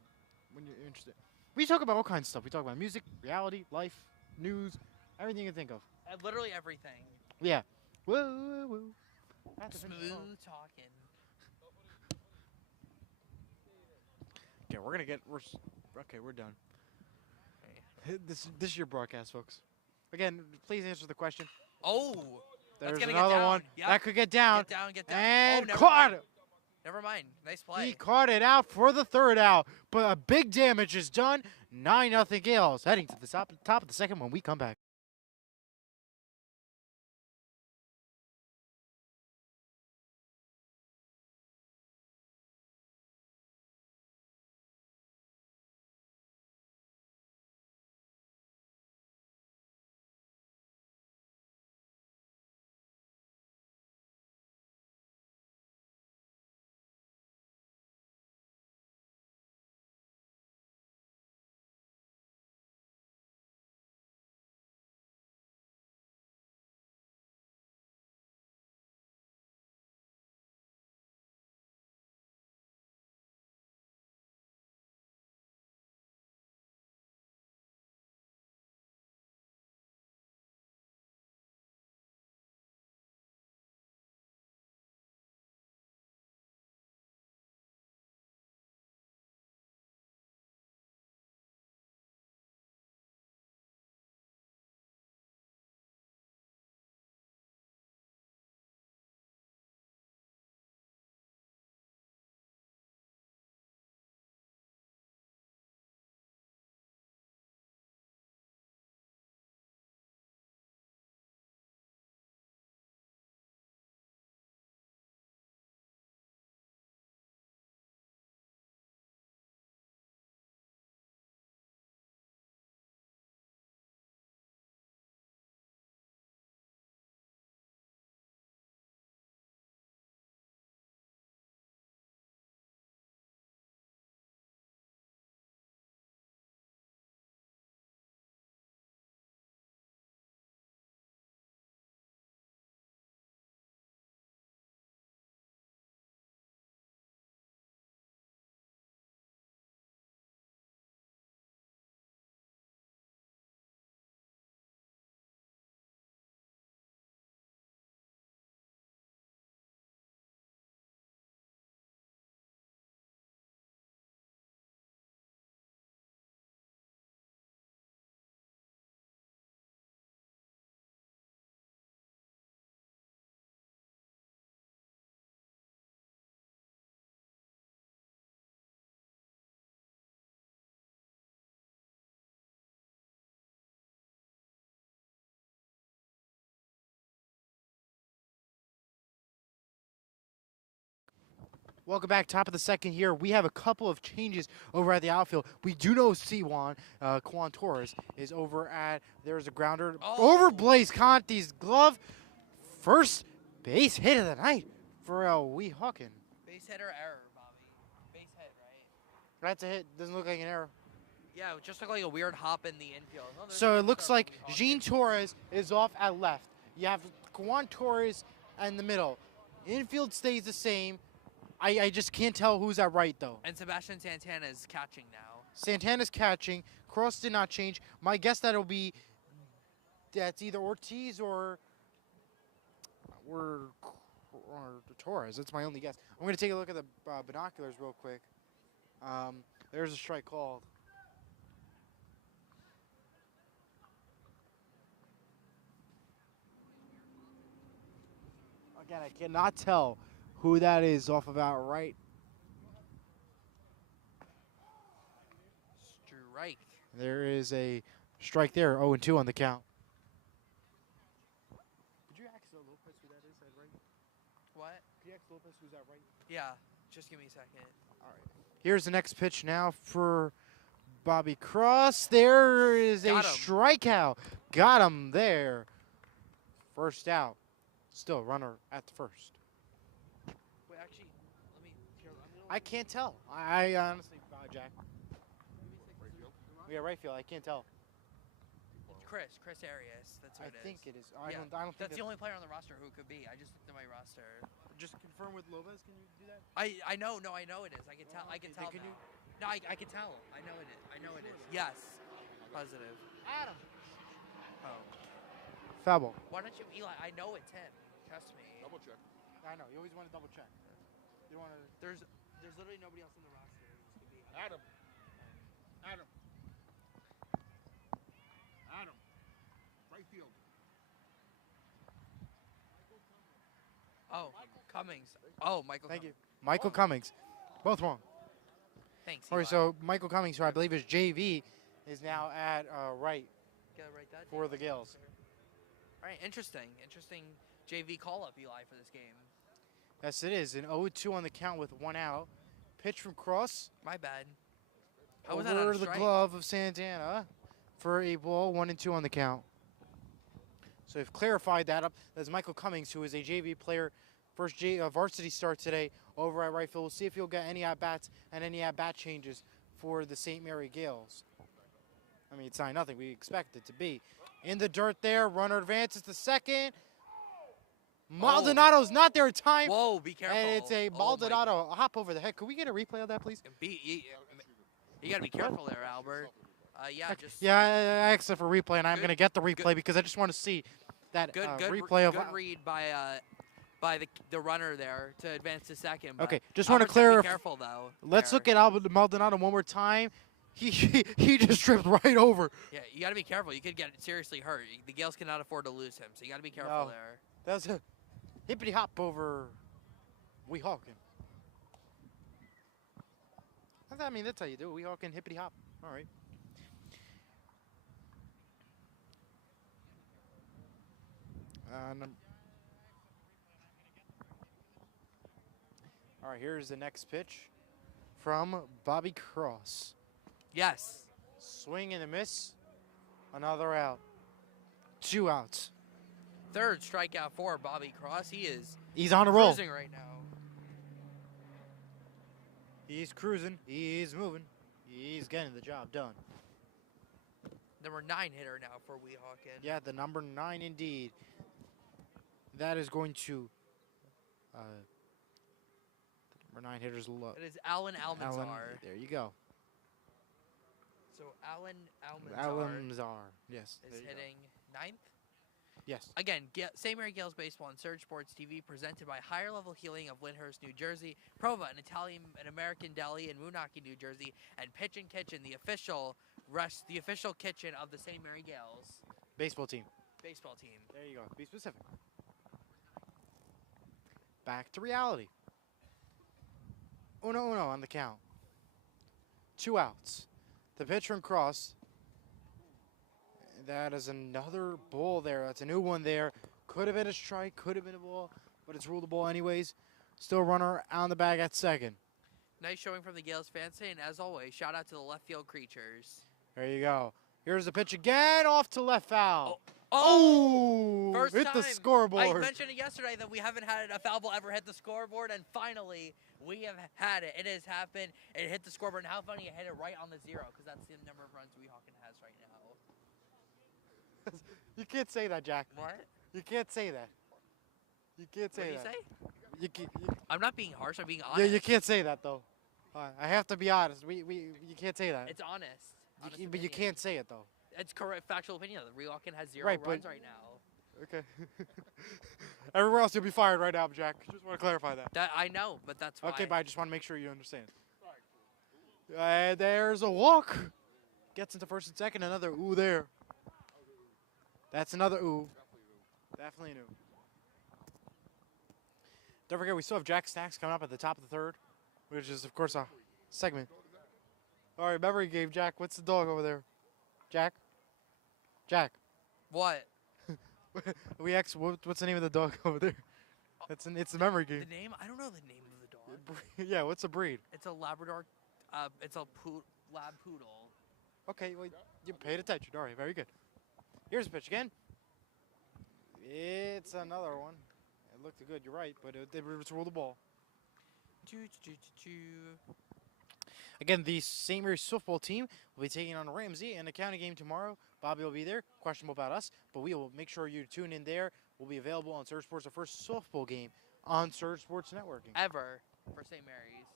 interested. We talk about all kinds of stuff. We talk about music, reality, life, news, everything you can think of. Literally everything. Yeah. Woo woo woo. Smooth talking. Okay, we're done. This is your broadcast, folks. Again, please answer the question. Oh, There's gonna get another down. one Yep. that could get down. Get down. And never caught mind. it. Never mind. Nice play. He caught it out for the third out, but a big damage is done. 9-0 Gales, heading to the top of the second when we come back. Welcome back, top of the second here. We have a couple of changes over at the outfield. We do know CaJuan Torres is over at, there's a grounder over Blaze Conti's glove. First base hit of the night for Weehawken. Base hit or error, Bobby? Base hit, right? That's a hit, doesn't look like an error. Yeah, it just looked like a weird hop in the infield. Oh, So it looks like Jean Torres is off at left. You have CaJuan Torres in the middle. Infield stays the same. I just can't tell who's at right, though. And Sebastian Santana is catching now. Santana's catching. Cross did not change. My guess that's either Ortiz or Torres. That's my only guess. I'm going to take a look at the binoculars real quick. There's a strike called. Again, I cannot tell who that is off about right. Strike. There is a strike there, 0-2 on the count. Could you ask Lopez who that is at right? What? Could you ask Lopez who's at right? Yeah, just give me a second. All right. Here's the next pitch now for Bobby Cross. There is a strikeout. Got him there. First out. Still runner at the first. Wait, actually, let me. I can't tell. I honestly, Jack. Yeah, right field. I can't tell. Chris Arias. That's who I it is. think it is. Yeah, I don't think that's the only player on the roster who it could be. I just looked at my roster. Just confirm with Lopez. Can you do that? I know. No, I know it is. I can tell. I can tell Can now. you? No, I can tell. I know it is. I know it is. Yes. Positive. Adam. Oh. Foul ball. Why don't you, Eli? I know it's him. Trust me. Double check. I know. You always want to double check. You want to. There's literally nobody else on the roster. This could be Adam. Adam. Adam. Right field. Oh, Cummings. Oh, Michael. Thank you. Cummings. Michael Cummings. Both wrong. Thanks. All right, Eli. so Michael Cummings, who I believe is JV, is now at right Gotta write that for down. the Gales. All right, interesting JV call up, Eli, for this game. Yes, it is. An 0-2 on the count with 1 out. Pitch from Cross. My bad. How was that Over on a the strike? glove of Santana for a ball, 1-2 on the count. So we've clarified that up. That's Michael Cummings, who is a JV player, first varsity start today over at right field. We'll see if he'll get any at-bats and any at-bat changes for the St. Mary Gales. I mean, it's 9-0. We expect it to be. In the dirt there, runner advances to second. Maldonado's not there in time. Whoa, be careful. And it's a Oh, my Maldonado hop over the head. Could we get a replay of that, please? You got to be careful there, Albert. Yeah, just Yeah, I asked for replay, and I'm going to get the replay because I just want to see that good replay of. good read by the runner there to advance to second. But Okay, just want to Albert's gotta clarify. Be careful though. Let's there. look at Albert Maldonado one more time. He just tripped right over. Yeah, you got to be careful. You could get seriously hurt. The Gales cannot afford to lose him, so you got to be careful No. there. That was a hippity hop over Weehawken. I mean, that's how you do it. Weehawken hippity hop. All right. All right, here's the next pitch from Bobby Cross. Yes. Swing and a miss. Another out. 2 outs. Third strikeout for Bobby Cross. He's on a roll. Cruising right now. He's cruising. He's moving. He's getting the job done. Number 9 hitter now for Weehawken. Yeah, the number 9 indeed. That is going to. The number 9 hitter's low. It is Alan Almanzar. Alan, there you go. So Alan Almanzar Yes. is there you go. hitting 9th. Yes. Again, St. Mary Gales Baseball on Surge Sports TV, presented by Higher Level Healing of Lyndhurst, New Jersey, Prova, an Italian and American deli in Weehawken, New Jersey, and Pitch and Kitchen, the official kitchen of the St. Mary Gales Baseball team. baseball team. There you go. Be specific. Back to reality. 1-0 on the count. 2 outs. The pitch from Cross. That is another ball there. That's a new one there. Could have been a strike, could have been a ball, but it's ruled a ball anyways. Still runner on the bag at second. Nice showing from the Gales fans, and as always, shout out to the left field creatures. There you go. Here's the pitch again, off to left foul. Oh! Oh! First Hit time. the scoreboard. I mentioned it yesterday that we haven't had a foul ball ever hit the scoreboard, and finally we have had it. It has happened. It hit the scoreboard, and how funny it hit it right on the 0, because that's the number of runs Weehawken has right now. You can't say that, Jack. What? You can't say that. You can't say What do that. you say? You I'm not being harsh. I'm being yeah, honest. you can't say that though. I have to be honest. You can't say that. It's honest. Honest But you opinion. can't say it though. It's correct, factual opinion. The Weehawken has 0 Right, but- runs right now. Okay. Everywhere else you'll be fired right now, Jack. Just want to clarify that. That I know, but that's why. Okay, but I just want to make sure you understand. There's a walk. Gets into first and second. Another ooh there. That's another ooh. Definitely an ooh. Don't forget, we still have Jack Snacks coming up at the top of the third, which is, of course, a segment. All right, memory game, Jack. What's the dog over there? Jack? Jack. What? What's the name of the dog over there? It's the memory game. The name? I don't know the name of the dog. Yeah, what's the breed? It's a Labrador. It's a lab poodle. Okay, well, you paid attention. All right, very good. Here's the pitch again. It's another one. It looked good, you're right, but it was ruled the ball. Again, the St. Mary's softball team will be taking on Ramsey in a county game tomorrow. Bobby will be there. Questionable about us, but we will make sure you tune in there. We'll be available on Surge Sports, the first softball game on Surge Sports Networking. Ever for St. Mary's.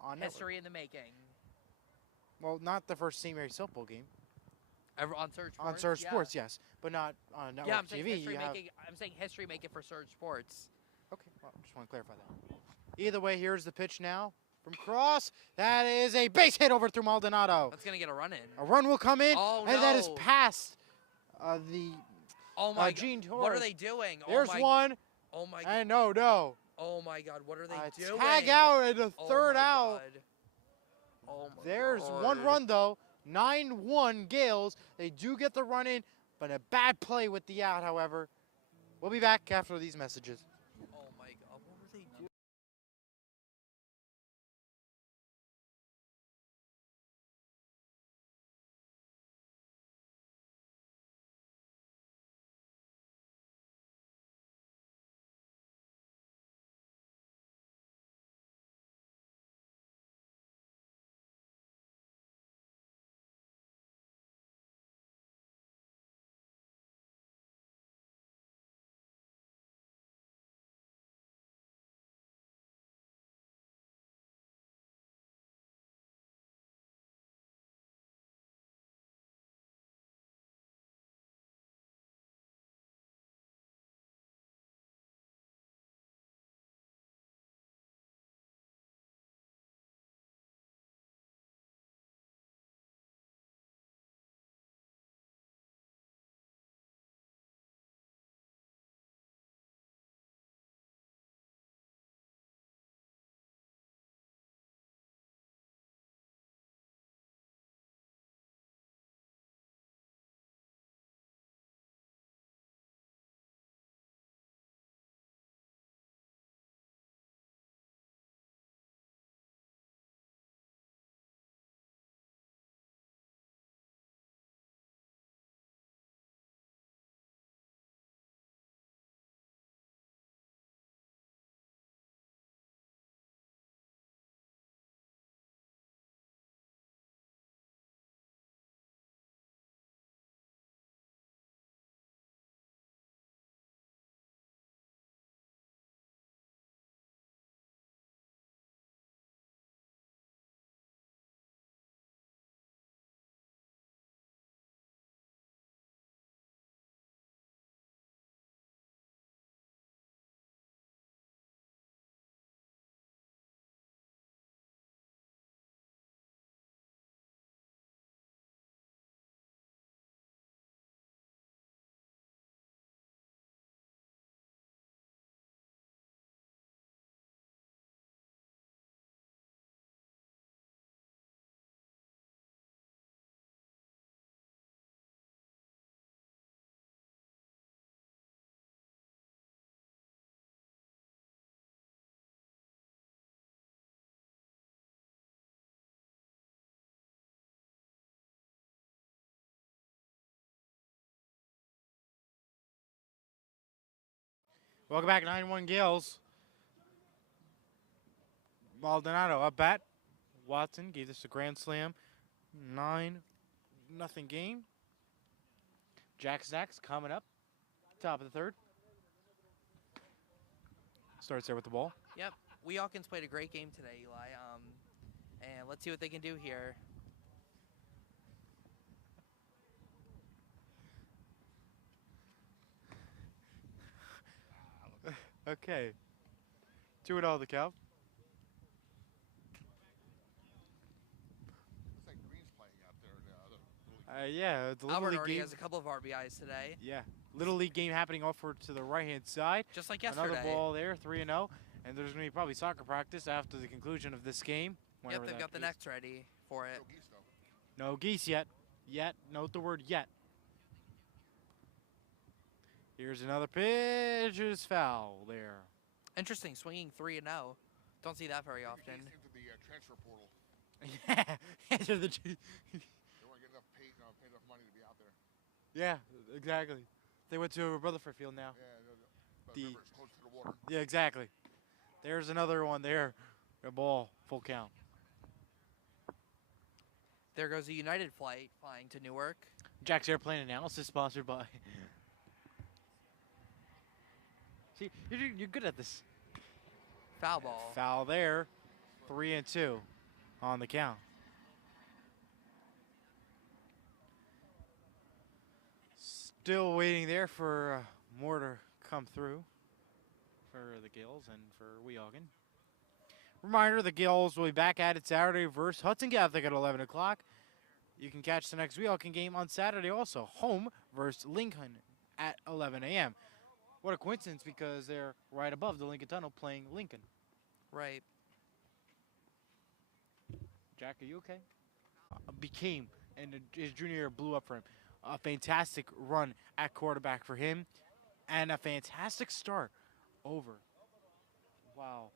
On History in the making. Well, not the first St. Mary's softball game. Ever on Surge Sports? On Surge Yeah. Sports, yes, but not on Network Yeah, I'm TV. saying history making. I'm saying history making for Surge Sports. Okay, well, just want to clarify that. Either way, here's the pitch now from Cross. That is a base hit over through Maldonado. That's gonna get a run in. A run will come in, Oh, and that is no. past the Oh my Gene God! Torres. What are they doing? There's one, Oh my God! and no. Oh my God! What are they doing? Tag out and a Oh third my out. God. Oh my There's God. one run, though. 9-1 Gales. They do get the run in, but a bad play with the out, however. We'll be back after these messages. Oh my God! What were they doing? Welcome back, 9-1 Gales. Maldonado up bat. Watson gave this a grand slam. 9-0 game. Jack Sachs coming up. Top of the third. Starts there with the ball. Yep. Weehawken's played a great game today, Eli. And let's see what they can do here. Okay. 2-0 the count. Looks like Green's playing out there in the other. Yeah, the Little Albert League already game. has a couple of RBIs today, Yeah, Little League game happening over to the right-hand side. just like yesterday. Another ball there, 3-0. And there's going to be probably soccer practice after the conclusion of this game. Yep, whenever they've that got the is. nets ready for it. No geese, though. No geese yet. Yet. Note the word yet. Here's another pitch. Is foul there. Interesting, swinging 3-0. Don't see that very often. Geese into the transfer portal. Yeah. Enter the They weren't getting enough paid enough money to be out there. Yeah, exactly. They went to Rutherford Field now. Yeah, but The- remember, it's close to the water. Yeah, exactly. There's another one there. A ball, full count. There goes a United flight flying to Newark. Jack's Airplane Analysis sponsored by. See, you're good at this. Foul ball. Foul there. 3-2 on the count. Still waiting there for more to come through for the Gales and for Weehawken. Reminder, the Gales will be back at it Saturday versus Hudson Catholic at 11 o'clock. You can catch the next Weehawken game on Saturday also, home versus Lincoln at 11 a.m. What a coincidence, because they're right above the Lincoln Tunnel playing Lincoln. Right. Jack, are you okay? Became, and his junior year blew up for him, a fantastic run at quarterback for him, and a fantastic start over. Wow.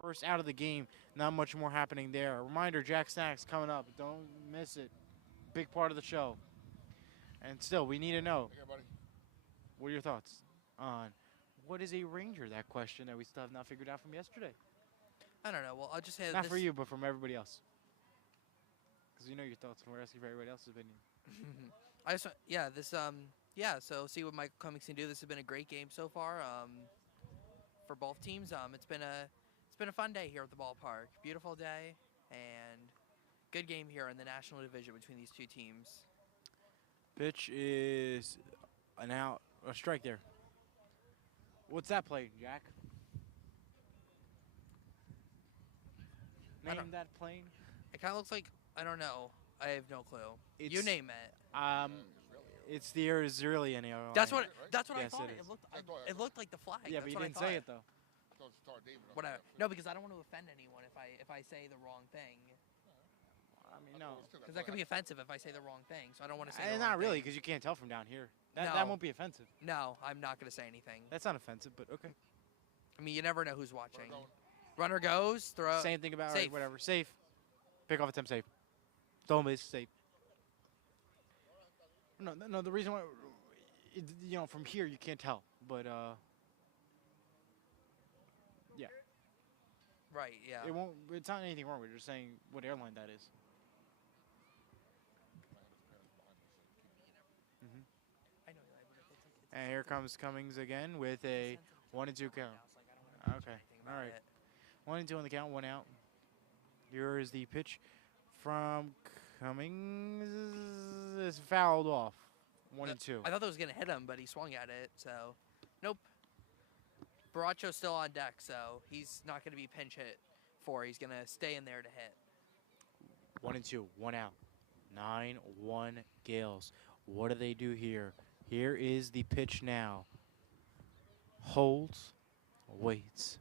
First out of the game, not much more happening there. A reminder, Jack Snacks coming up. Don't miss it. Big part of the show. And still, we need to know, what are your thoughts on what is a Ranger? That question that we still have not figured out from yesterday. I don't know. Well, I'll just say Not this. for you, but from everybody else. Because you know your thoughts, and we're asking for everybody else's opinion. I just so see what Michael Cummings can do. This has been a great game so far for both teams. It's been a fun day here at the ballpark. Beautiful day and good game here in the National Division between these two teams. Pitch is an out, a strike there. What's that play, Jack? I Name don't- that plane. It kind of looks like, I don't know. I have no clue. You It's- name it. It's the Israeli airline. That's what I Yes, thought. it is. It looked like the flag. Yeah, That's but you what I didn't say thought. it though. Whatever. No, because I don't want to offend anyone if I say the wrong thing. I mean, no. Because that could be offensive if I say the wrong thing. So I don't want to say. The wrong Not really, thing. because you can't tell from down here. That No. won't be offensive. No, I'm not going to say anything. That's not offensive, but okay. I mean, you never know who's watching. Runner goes, throw. Same thing about safe. right, whatever. Safe. Pick off attempt safe. Stolen base safe. No. The reason why, from here you can't tell, but yeah. Right. Yeah. It won't. It's not anything wrong. We're just saying what airline that is. I know. But it looks like it's And here comes Cummings again with a 1-2 count. Okay. All right. 1-2 on the count. 1 out. Here is the pitch from Cummings. Is fouled off. 1-2. I thought that was going to hit him, but he swung at it. So, nope. Baracho's still on deck, so he's not going to be pinch hit for. He's going to stay in there to hit. 1-2. 1 out. 9-1 Gales. What do they do here? Here is the pitch now. Holds. Waits.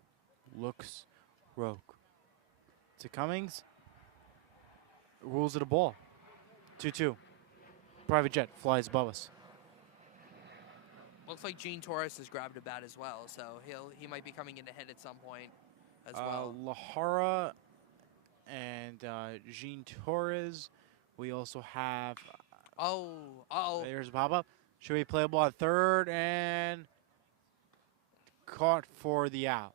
Looks. Roke. To Cummings. Rules it a ball. 2-2. Private jet flies above us. Looks like Gene Torres has grabbed a bat as well, so he might be coming in to hit at some point as well. Lahara and Jean Torres. We also have. Oh. There's a pop up. Should we play a ball at third and caught for the out?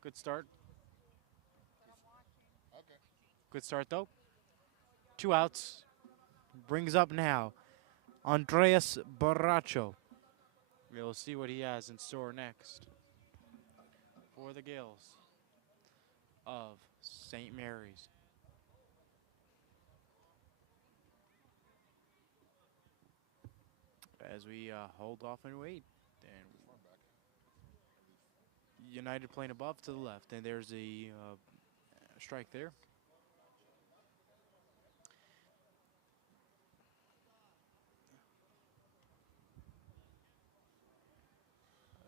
Good start. Good start though. 2 outs. Brings up now Andreas Baracho. We'll see what he has in store next for the Gales of St. Mary's. As we hold off and wait. And United playing above to the left. And there's a strike there.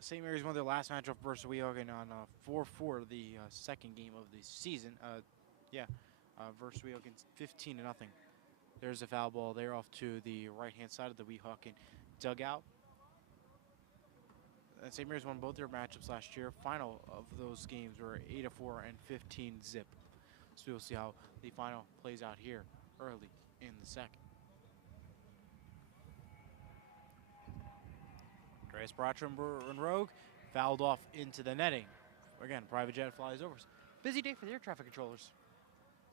St. Mary's won their last matchup versus Weehawken on 4-4, the second game of the season. Versus Weehawken 15-0. There's a foul ball there off to the right-hand side of the Weehawken dugout. St. Mary's won both their matchups last year. Final of those games were 8-4 and 15-zip. So we'll see how the final plays out here early in the second. Torres and Rogue fouled off into the netting. Again, private jet flies over. Busy day for the air traffic controllers.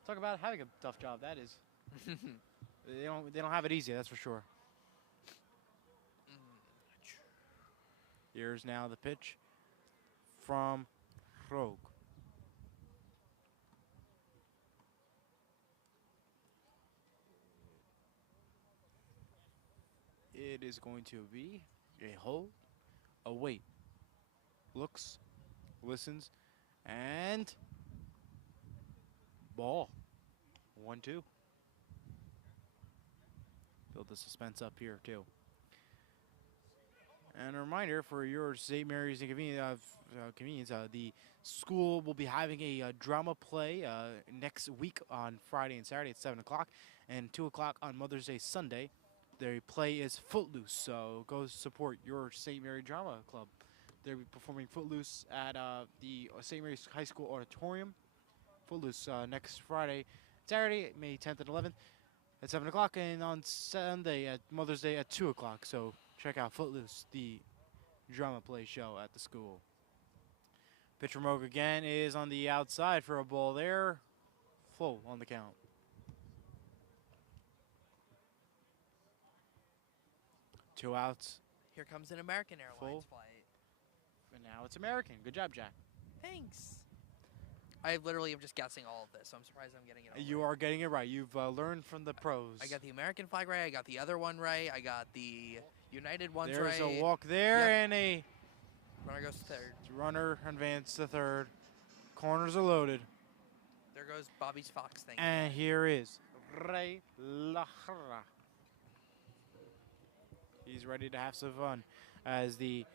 Talk about having a tough job, that is. They don't have it easy, that's for sure. Here's now the pitch from Rogue. It is going to be a hold, a wait. Looks, listens, and ball. 1-2. Build the suspense up here, too. And a reminder for your St. Mary's convenience, the school will be having a drama play next week on Friday and Saturday at 7 o'clock and 2 o'clock on Mother's Day Sunday. Their play is Footloose, so go support your St. Mary Drama Club. They'll be performing Footloose at the St. Mary's High School Auditorium. Footloose next Friday, Saturday, May 10th and 11th at 7 o'clock, and on Sunday at Mother's Day at 2 o'clock. So check out Footloose, the drama play show at the school. Pitch from Rogue again is on the outside for a ball there. Full on the count. Two outs. Here comes an American Airlines Full. flight. And now it's American. Good job, Jack. Thanks. I literally am just guessing all of this, so I'm surprised I'm getting it all You right. are getting it right. You've learned from the pros. I got the American flag right. I got the other one right. I got the United ones There's right. a walk there, Yep. and a Runner goes to third. runner advanced to third. Corners are loaded. There goes Bobby's Fox thing. And here is Ray Lahara. He's ready to have some fun as the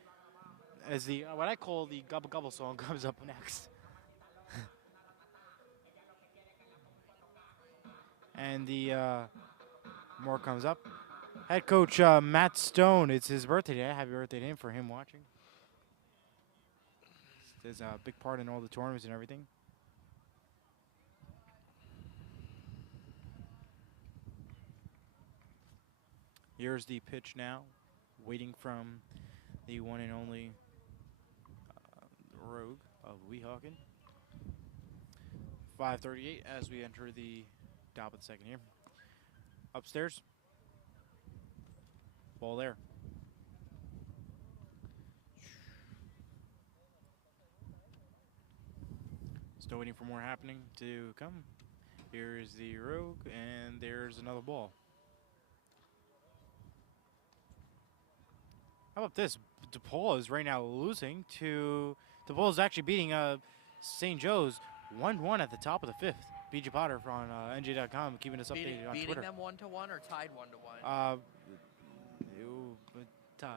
what I call the gobble gobble song comes up next. And the more comes up. Head coach Matt Stone, it's his birthday today. Happy birthday to him for him watching. There's a big part in all the tournaments and everything. Here's the pitch now, waiting from the one and only Rogue of Weehawken. 5:38 as we enter the top of the second here. Upstairs. Ball there. Still waiting for more happening to come. Here's the Rogue, and there's another ball. How about this? DePaul is right now losing to... DePaul is actually beating St. Joe's 1-1 at the top of the fifth. BJ Potter from NJ.com keeping us updated on beating Twitter. them 1-1 or tied 1-1? Tie.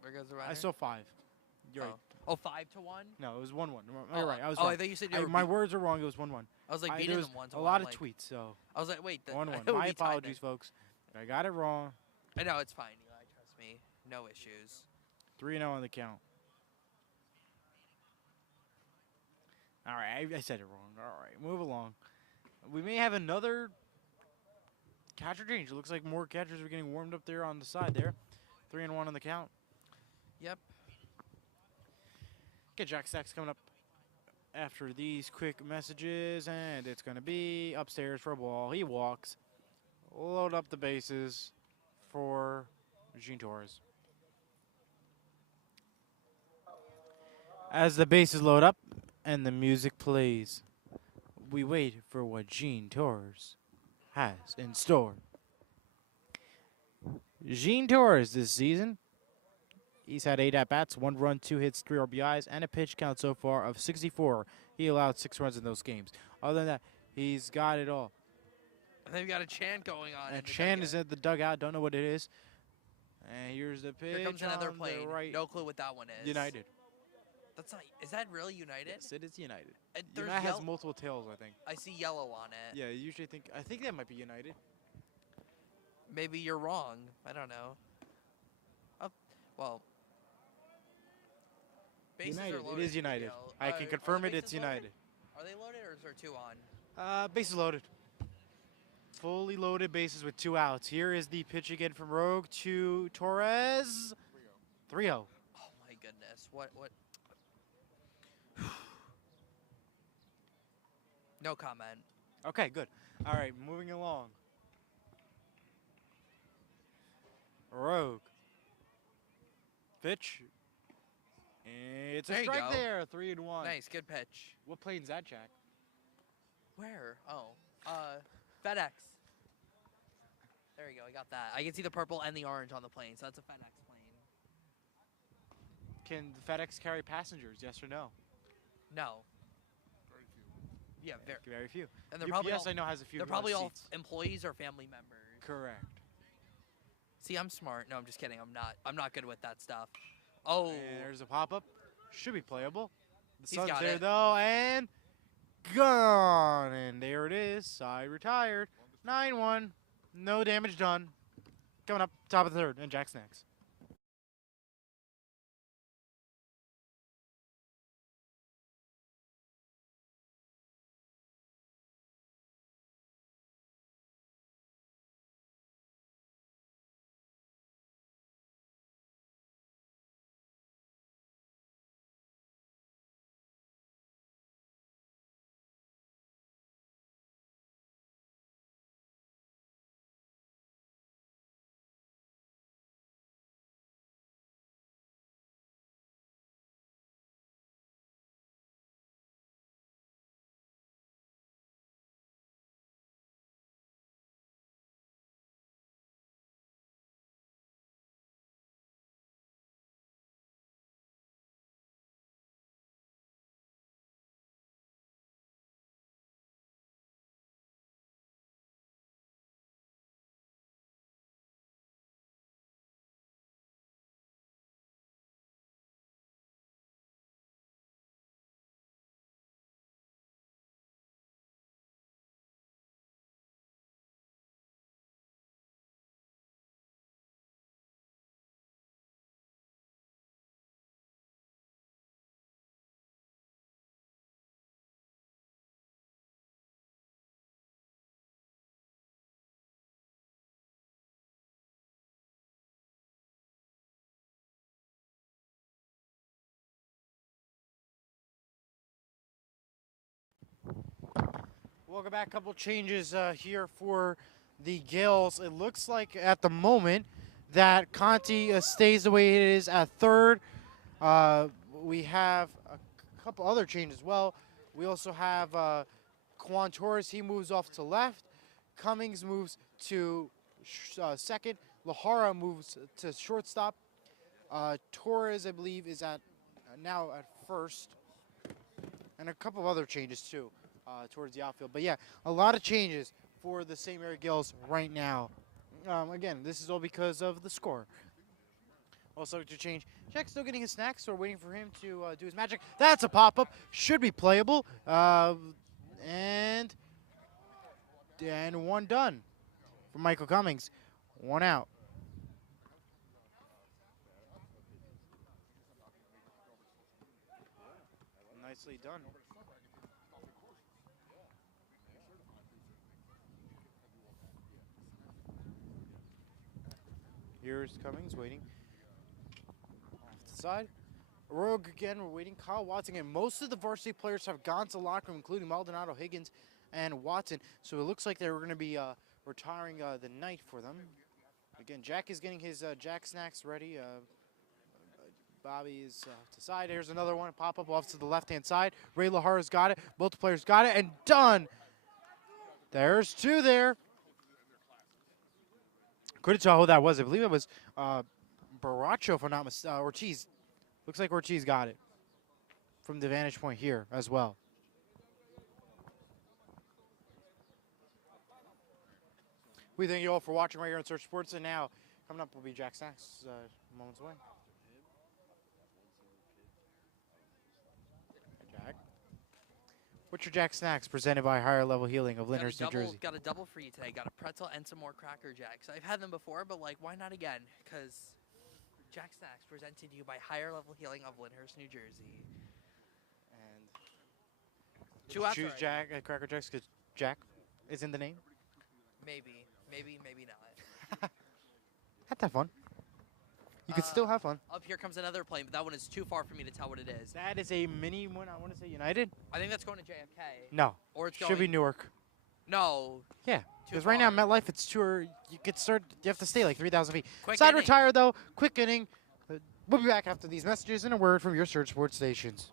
Where goes the runner? I saw 5. You're right. Oh, 5-1? No, it was 1-1. You're right. I was wrong. wrong. I thought you said you were my words are wrong. It was 1-1. I was like There beating was them 1-1. a lot of like, tweets, so I was like, wait. 1-1. My apologies, folks. I got it wrong. I know, it's fine, Eli. Trust me. No issues. 3-0 on the count. All right, I said it wrong. All right, move along. We may have another catcher change. It looks like more catchers are getting warmed up there on the side there. 3-1 on the count. Yep. Okay, Jack Stacks coming up after these quick messages, and it's going to be upstairs for a ball. He walks. Load up the bases for Gene Torres. As the bases load up and the music plays, we wait for what Gene Torres has in store. Gene Torres this season, he's had 8 at-bats, 1 run, 2 hits, 3 RBIs, and a pitch count so far of 64. He allowed 6 runs in those games. Other than that, he's got it all. And they've got a chant going on. And Chan is at the dugout. Don't know what it is. And here's the pitch. Here comes another on plane. the right. No clue what that one is. United. That's not. Is that really United? Yes, it is United. There's United has multiple tails, I think. I see yellow on it. Yeah, I think that might be United. Maybe you're wrong. I don't know. Well. Bases United. are loaded. It is United. Miguel. I can Are confirm the it. It's bases loaded? United. Are they loaded or is there 2 on? Bases loaded. Fully loaded bases with 2 outs. Here is the pitch again from Rogue to Torres. 3-0. Oh my goodness. What? No comment. Okay, good. All right, moving along. Rogue. Pitch. It's a There you strike go. there. 3-1. Nice, good pitch. What plane's that, Jack? Where? Oh, FedEx. There you go. I got that. I can see the purple and the orange on the plane, so that's a FedEx plane. Can the FedEx carry passengers? Yes or no? No. Yeah, Very few. and they're probably UPS all, I know has a few. they're probably all seats. employees or family members. Correct. See, I'm smart. No, I'm just kidding. I'm not good with that stuff. Oh, And there's a pop up. Should be playable. The He's sun's got there it. though, and gone. And there it is. Side retired. 9-1. No damage done. Coming up top of the third, and Jack's next. Welcome back. Couple changes here for the Gales. It looks like at the moment that Conti stays the way it is at third. We have a couple other changes as well. We also have CaJuan Torres. He moves off to left. Cummings moves to second. Lahara moves to shortstop. Torres, I believe, is at now at first. And a couple of other changes too. Towards the outfield. But yeah, a lot of changes for the St. Mary Gales right now. Again, this is all because of the score. Also to change. Jack's still getting his snacks, so we're waiting for him to do his magic. That's a pop-up. Should be playable. And one done for Michael Cummings. 1 out. Nicely done. Here's Cummings waiting. Off to the side. Rogue again, we're waiting. Kyle Watson again. Most of the varsity players have gone to the locker room, including Maldonado, Higgins, and Watson. So it looks like they're going to be retiring the night for them. Again, Jack is getting his Jack snacks ready. Bobby is off to the side. Here's another one. Pop up off to the left-hand side. Ray Lahara's got it. Both players got it, and done. There's 2 there. Couldn't tell who that was. I believe it was Baracho, if I'm not mistaken. Ortiz. Looks like Ortiz got it from the vantage point here as well. We thank you all for watching right here on Search Sports. And now, coming up will be Jack Snacks moments away. What's your Jack Snacks presented by Higher Level Healing of Lyndhurst, New Jersey? Got a double for you today. Got a pretzel and some more Cracker Jacks. I've had them before, but like, why not again? Because Jack Snacks presented to you by Higher Level Healing of Lyndhurst, New Jersey. And Choose Jack Cracker Jacks because Jack is in the name. Maybe not. Have to have fun. You could still have fun. Up here comes another plane, but that one is too far for me to tell what it is. That is a mini one. I want to say United. I think that's going to JFK. No. Or it's Should going. be Newark. No. Yeah. Too Because right now far. MetLife, it's tour. You could start. You have to stay like 3,000 feet. Quick Side inning. retire though. Quick inning. We'll be back after these messages and a word from your Surge Sports stations.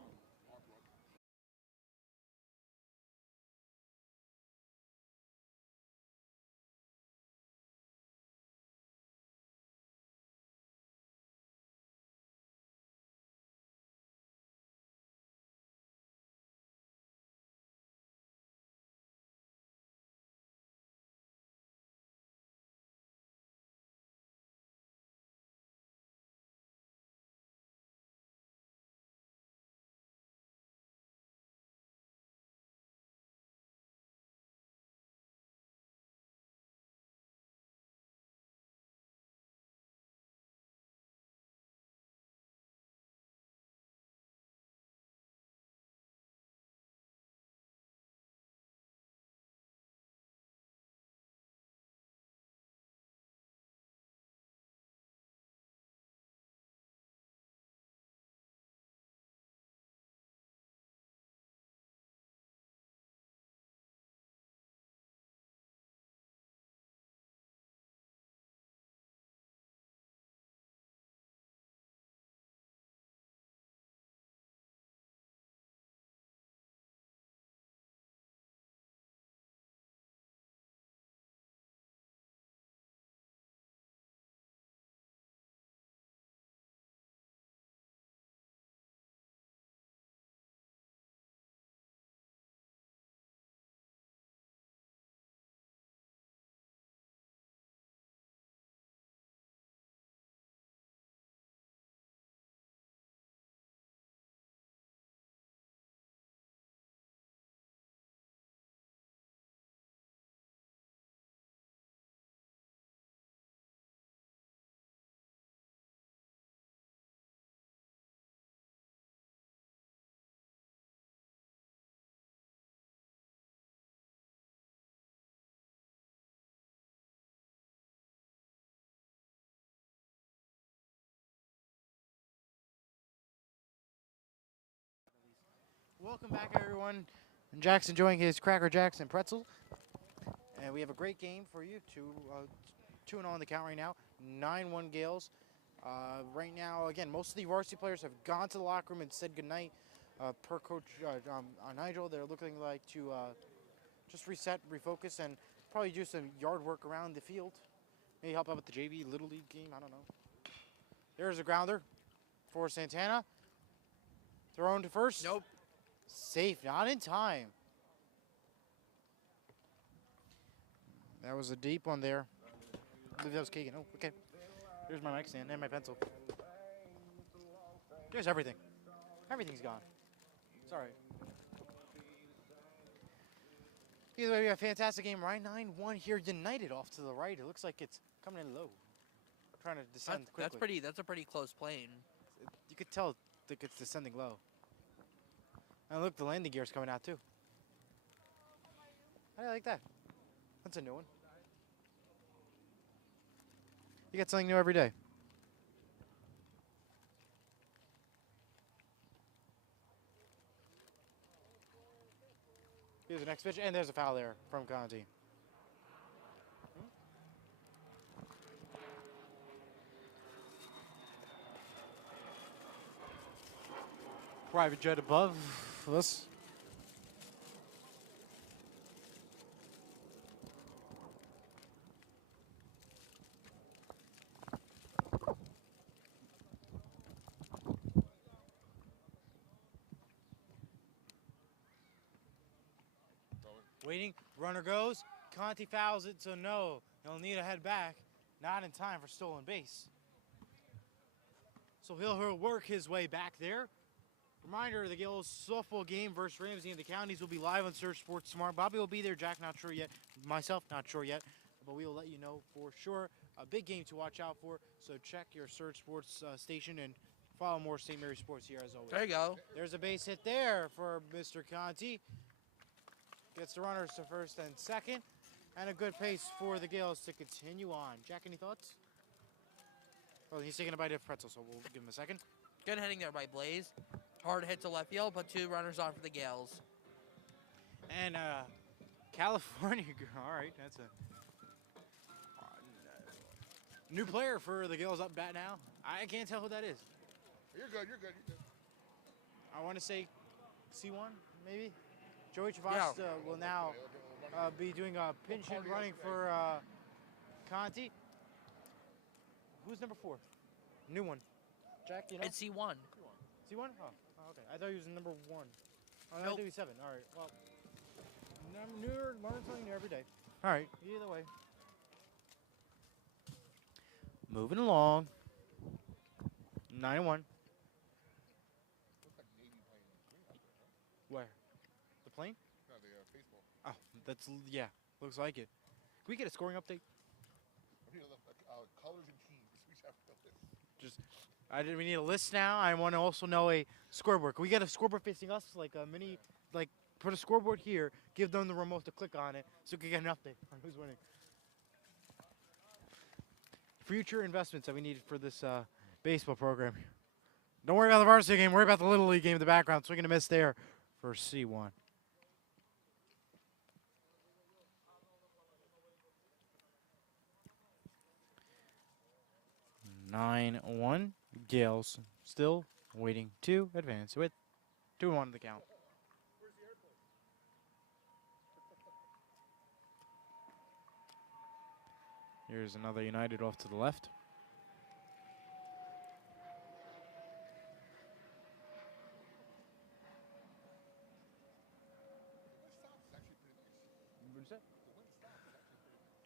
Welcome back, everyone. And Jack's enjoying his Cracker Jacks and pretzel. And we have a great game for you. 2-0 on the count right now. 9-1 Gales. Right now, again, most of the varsity players have gone to the locker room and said goodnight. Per Coach Nigel, they're looking like to just reset, refocus, and probably do some yard work around the field. Maybe help out with the JV Little League game. I don't know. There's a grounder for Santana. Thrown to first. Nope. Safe, not in time. That was a deep one there. I believe that was Kagan. Oh, okay. There's my mic stand and my pencil. There's everything. Everything's gone. Sorry. Either way, we have a fantastic game. Right, 9-1 here. United off to the right. It looks like it's coming in low. Trying to descend quickly. That's a pretty close plane. You could tell that it's descending low. And look, the landing gear's coming out too. How do you like that? That's a new one. You get something new every day. Here's the next pitch, and there's a foul there from Conti. Private jet above us. Waiting, runner goes. Conti fouls it, so no. He'll need to head back. Not in time for stolen base. So he'll work his way back there. Reminder, the Gales softball game versus Ramsey in the counties will be live on Surge Sports tomorrow. Bobby will be there. Jack, not sure yet. Myself, not sure yet. But we will let you know for sure. A big game to watch out for. So check your Surge Sports station and follow more St. Mary's Sports here as always. There you go. There's a base hit there for Mr. Conti. Gets the runners to first and second. And a good pace for the Gales to continue on. Jack, any thoughts? Well, he's taking a bite of pretzel, so we'll give him a second. Good hitting there by Blaze. Hard hit to left field, but 2 runners on for the Gales. And California, all right, that's a new player for the Gales up bat now. I can't tell who that is. You're good. You're good. You're good. I want to say C1, maybe. Joey Chavas will now be doing a pinch hit running for Conti. Who's number 4? New one. Jack, you know? It's C1. C1? Oh, okay. I thought he was in number 1. Oh, no, Nope. I think he's 7. All right. Well, I'm newer, learning something new every day. All right. Either way. Moving along. 9-1. Looks like Navy playing green out there, right? Where? The plane? No, the baseball. Oh, that's, yeah. Looks like it. Can we get a scoring update? I mean, colors and teams. We should have to list. We need a list now. I want to also know a scoreboard. Can we get a scoreboard facing us, like a mini, like put a scoreboard here, give them the remote to click on it, so we can get an update on who's winning. Future investments that we need for this baseball program. Don't worry about the varsity game. Worry about the Little League game in the background. Swing and a miss there for C1. (9-1). Gales still waiting to advance with 2-1 to the count. Here's another United off to the left.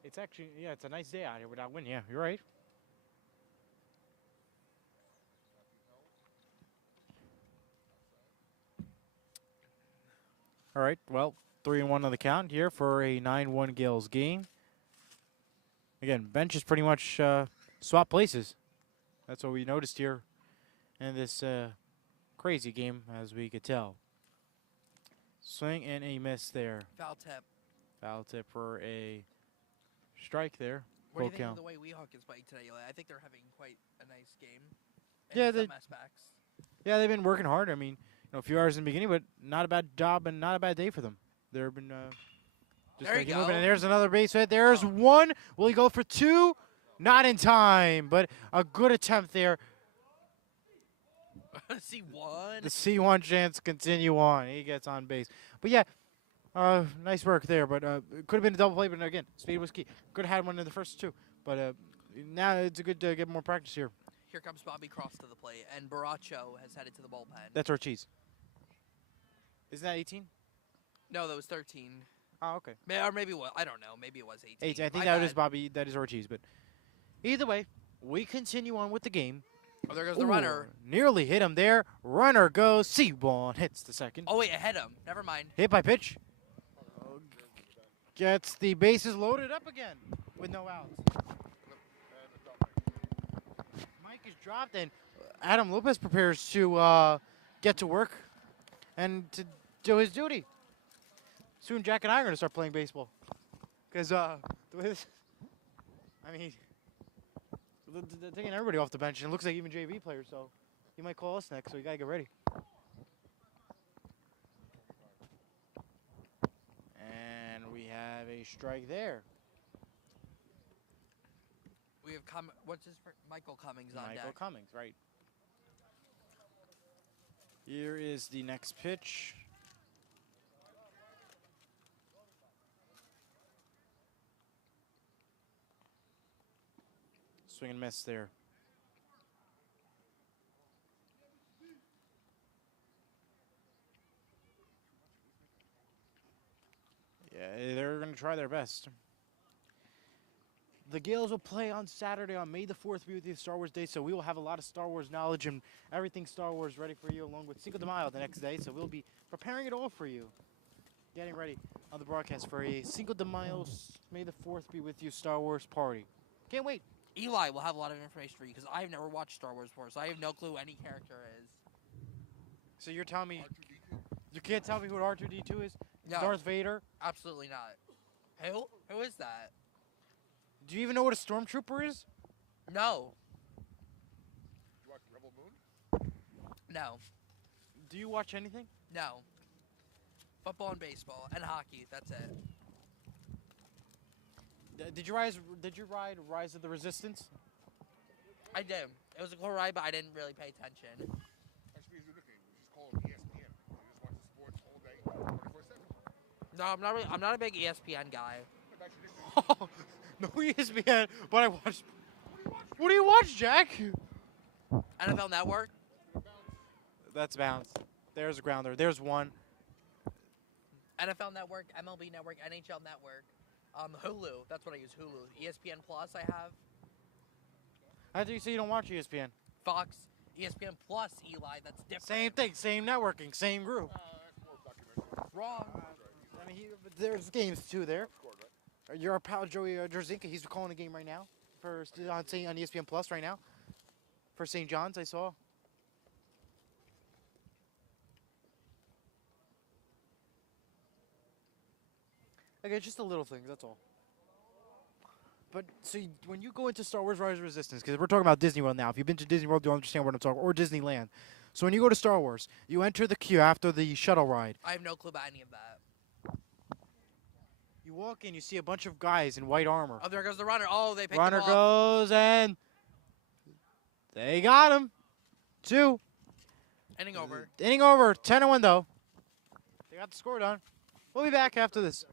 It's actually, yeah, it's a nice day out here without wind. Yeah, you're right. All right, well, 3-1 on the count here for a 9-1 Gales game. Again, benches pretty much swap places. That's what we noticed here in this crazy game, as we could tell. Swing and a miss there. Foul tip. Foul tip for a strike there. What do you Full think count. of the way Weehawken's playing today? I think they're having quite a nice game. Yeah, some they- aspects. Yeah, they've been working hard. I mean, a few hours in the beginning, but not a bad job and not a bad day for them. They've been just There you keep moving. go. And there's another base hit. There's one. Will he go for 2? Not in time, but a good attempt there. C1. The C1 chance continue on. He gets on base. But yeah, nice work there. But it could have been a double play, but again, speed was key. Could have had one in the first 2. But now it's good to get more practice here. Here comes Bobby Cross to the plate, and Baracho has headed to the bullpen. That's Ortiz. Isn't that 18? No, that was 13. Oh, okay. Or maybe what? I don't know. Maybe it was 18. 18. I think My that is bad. Bobby. That is Ortiz. But either way, we continue on with the game. Oh, there goes the Ooh, runner. Nearly hit him there. Runner goes. C1 hits the second. Oh, wait, I hit him. Never mind. Hit by pitch. Gets the bases loaded up again with no outs. Mike is dropped, and Adam Lopez prepares to get to work and to do his duty. Soon Jack and I are going to start playing baseball. Because the way this, I mean, they're taking everybody off the bench, and it looks like even JV players, so he might call us next, so you got to get ready. And we have a strike there. We have what's his Michael Cummings on Michael deck. Cummings, right. Here is the next pitch. Swing and miss there. Yeah, they're going to try their best. the Gales will play on Saturday on May the 4th, be with you Star Wars Day, so we will have a lot of Star Wars knowledge and everything Star Wars ready for you, along with Cinco de Mayo the next day, so we'll be preparing it all for you. Getting ready on the broadcast for a Cinco de Mayo, May the 4th be with you Star Wars party. Can't wait. Eli will have a lot of information for you because I've never watched Star Wars before, so I have no clue who any character is. So you're telling me you can't tell me who R2-D2 is? No. Darth Vader? Absolutely not. Who? Who is that? Do you even know what a stormtrooper is? No. You watch Rebel Moon? No. Do you watch anything? No. Football and baseball and hockey. That's it. Did you ride Rise of the Resistance? I did. It was a cool ride, but I didn't really pay attention. That's what you do nickname. We just call it ESPN. You just watch the sports all day, 24/7. No, I'm not a big ESPN guy. That's traditional. No ESPN, but I watched. What do you watch, Jack? NFL Network. That's Bounce. There's a grounder. There's one. NFL Network, MLB Network, NHL Network, Hulu. That's what I use. Hulu. ESPN Plus. I have I thought you said you don't watch ESPN. Fox, ESPN Plus. Eli. That's different. Same thing, same networking, same group. That's more documentary. Wrong. I mean, there's games too there. Scored, right? Your pal Joey Jarzinka, he's calling a game right now for on ESPN Plus right now for St. John's. I saw. Okay, just the little things. That's all. But so when you go into Star Wars: Rise of Resistance, because we're talking about Disney World now. If you've been to Disney World, you'll understand what I'm talking. Or Disneyland. So when you go to Star Wars, you enter the queue after the shuttle ride. I have no clue about any of that. You walk in, you see a bunch of guys in white armor. Oh, there goes the runner. Oh, they picked Runner him off. goes and they got him. 2. Inning over. Inning over. 10-1 though. They got the score done. We'll be back after this.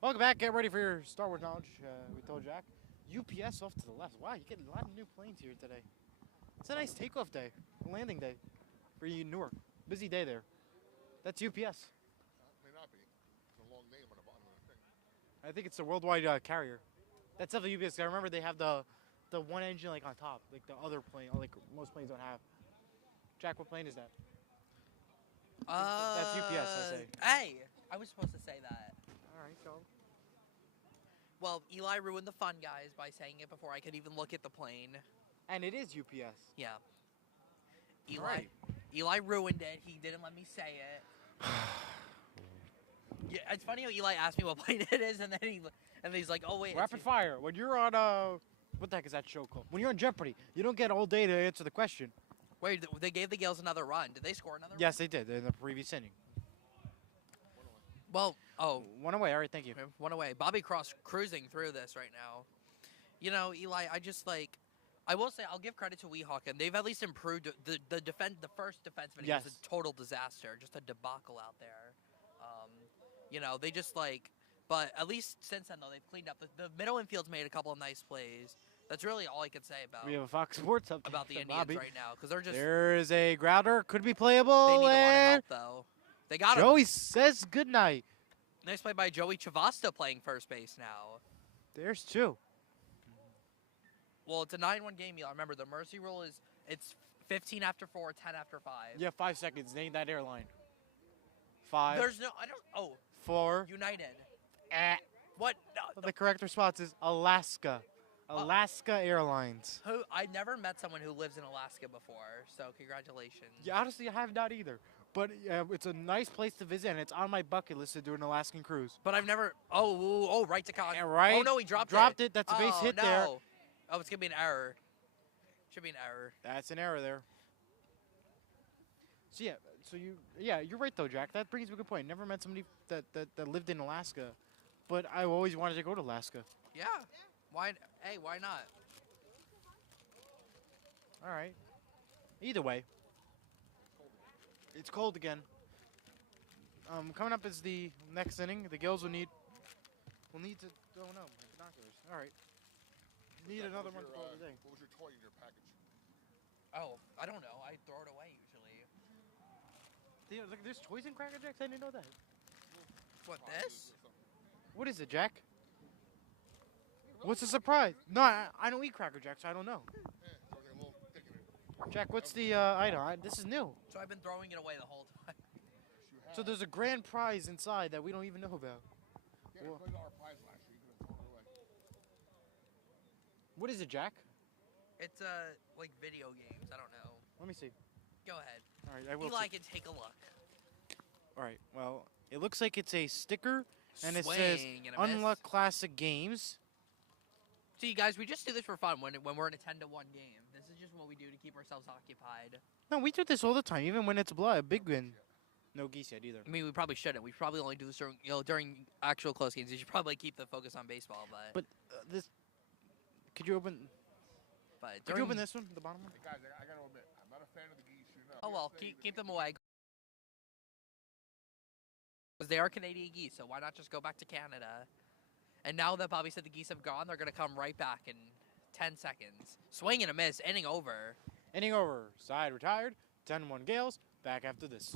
Welcome back. Get ready for your Star Wars knowledge. We told Jack. UPS off to the left. Wow, you get a lot of new planes here today. It's a nice takeoff day, landing day for you in Newark. Busy day there. That's UPS. May not be. It's a long name on the bottom of the thing. I think it's a worldwide carrier. That's definitely UPS. I remember they have the one engine like on top, like the other plane, like most planes don't have. Jack, what plane is that? That's UPS, I say. Hey, I was supposed to say that. All right, go. Well, Eli ruined the fun, guys, by saying it before I could even look at the plane. And it is UPS. Yeah. Eli, Right. Eli ruined it. He didn't let me say it. Yeah, it's funny how Eli asked me what plane it is, and then he's like, "Oh wait." it's Rapid fire. When you're on what the heck is that show called? When you're on Jeopardy, you don't get all day to answer the question. Wait, they gave the Gales another run. Did they score another run? Yes, they did in the previous inning. Well, oh, 1 away. All right, thank you. okay, one away. Bobby Cross cruising through this right now. You know, Eli, I will say I'll give credit to Weehawken. They've at least improved the first defenseman. Yes. Was a total disaster, just a debacle out there. You know, they just like. But at least since then, though, they've cleaned up. The middle infield's made a couple of nice plays. That's really all I can say about We have a Fox Sports update about the from Indians Bobby. right now because they're just. There's a grounder. Could be playable. They need a lot of and help, though. They got him. Joey says goodnight. Nice play by Joey Chavasta playing first base now. There's two. Well, it's a 9-1 game. Y'all remember the mercy rule is it's 15 after 4, 10 after 5. Yeah, 5 seconds. Name that airline. 5. There's no. I don't. Oh, 4. United. Eh. What? No, The correct response is Alaska. Alaska Airlines. who? I never met someone who lives in Alaska before. So congratulations. Yeah, honestly, I have not either. But it's a nice place to visit, and it's on my bucket list to do an Alaskan cruise. But I've never. Oh, right to con. Yeah, right. Oh no, he dropped it. That's a base Oh, hit no. there. Oh, it's gonna be an error. Should be an error. That's an error there. So you're right though, Jack. That brings up a good point. Never met somebody that lived in Alaska, but I always wanted to go to Alaska. Yeah. Why? Hey, why not? All right. Either way, it's cold again. Coming up is the next inning. The Gills will need to. Oh no, my binoculars. All right. Need What another was one to your, call it a day. What was your toy in your package? Oh, I don't know. I throw it away usually. Look, there's toys in Cracker Jacks. I didn't know that. What Boxes this? or something. What is it, Jack? What's the surprise? No, I don't eat Cracker Jacks, so I don't know. Yeah, so there's a little thick in it. Jack, what's the item? This is new. So I've been throwing it away the whole time. Yes, you have. So there's a grand prize inside that we don't even know about. Yeah, Well- it was our prize last year. You could have thrown it away. What is it, Jack? It's like video games. I don't know. Let me see. Go ahead. All right, I will. Eli can take a look. All right. Well, it looks like it's a sticker, and it says Swing and a miss. "Unlock Classic Games." See, guys, we just do this for fun when we're in a 10-1 game. This is just what we do to keep ourselves occupied. No, we do this all the time, even when it's a big win. No geese yet either. I mean, we probably shouldn't. We probably only do this during actual close games. You should probably keep the focus on baseball, But this. Could you open? but Could you open this one, the bottom one? Hey, guys, I got to admit, I'm not a fan of the geese. You know. Oh well, Yesterday keep was- them away. Because they are Canadian geese, so why not just go back to Canada? And now that Bobby said the geese have gone, they're gonna come right back in 10 seconds. Swing and a miss, inning over. Inning over. Side retired. 10-1 Gales. Back after this.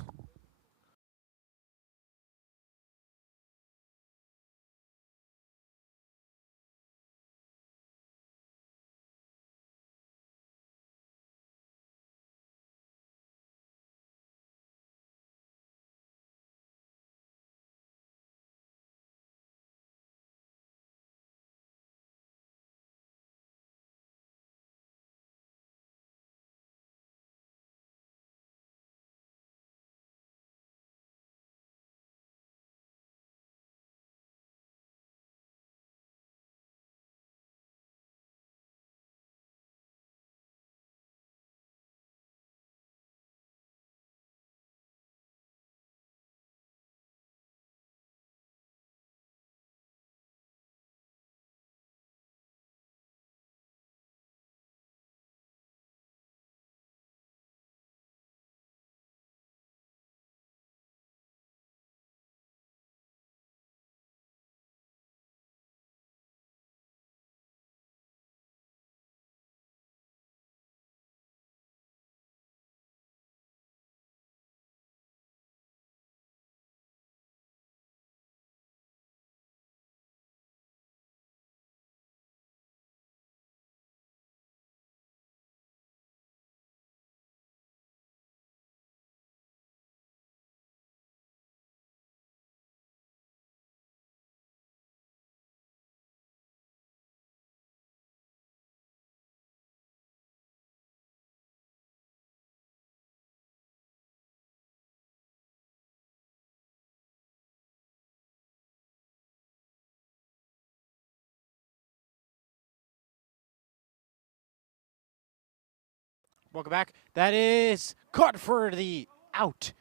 Welcome back. That is caught for the out.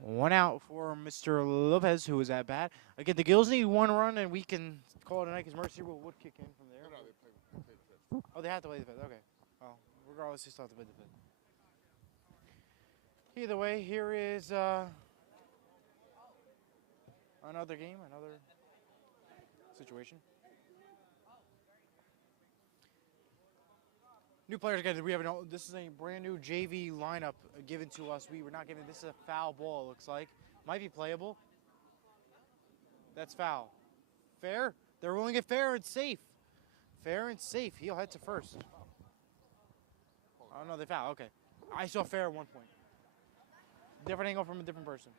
1 out for Mr. Lopez, who was at bat. Again, the Gills need 1 run, and we can call it a night because Mercy Rule would kick in from there. No, they play the fifth. Oh, they have to play the fifth. Okay. Well, regardless, they still have to play the fifth. Either way, here is Another game, another situation. New players again. We have this is a brand new JV lineup given to us. We were not given. This is a foul ball. It looks like might be playable. That's foul. Fair. They're ruling it fair and safe. Fair and safe. He'll head to first. Oh no, they foul. Okay, I saw fair at one point. Different angle from a different person.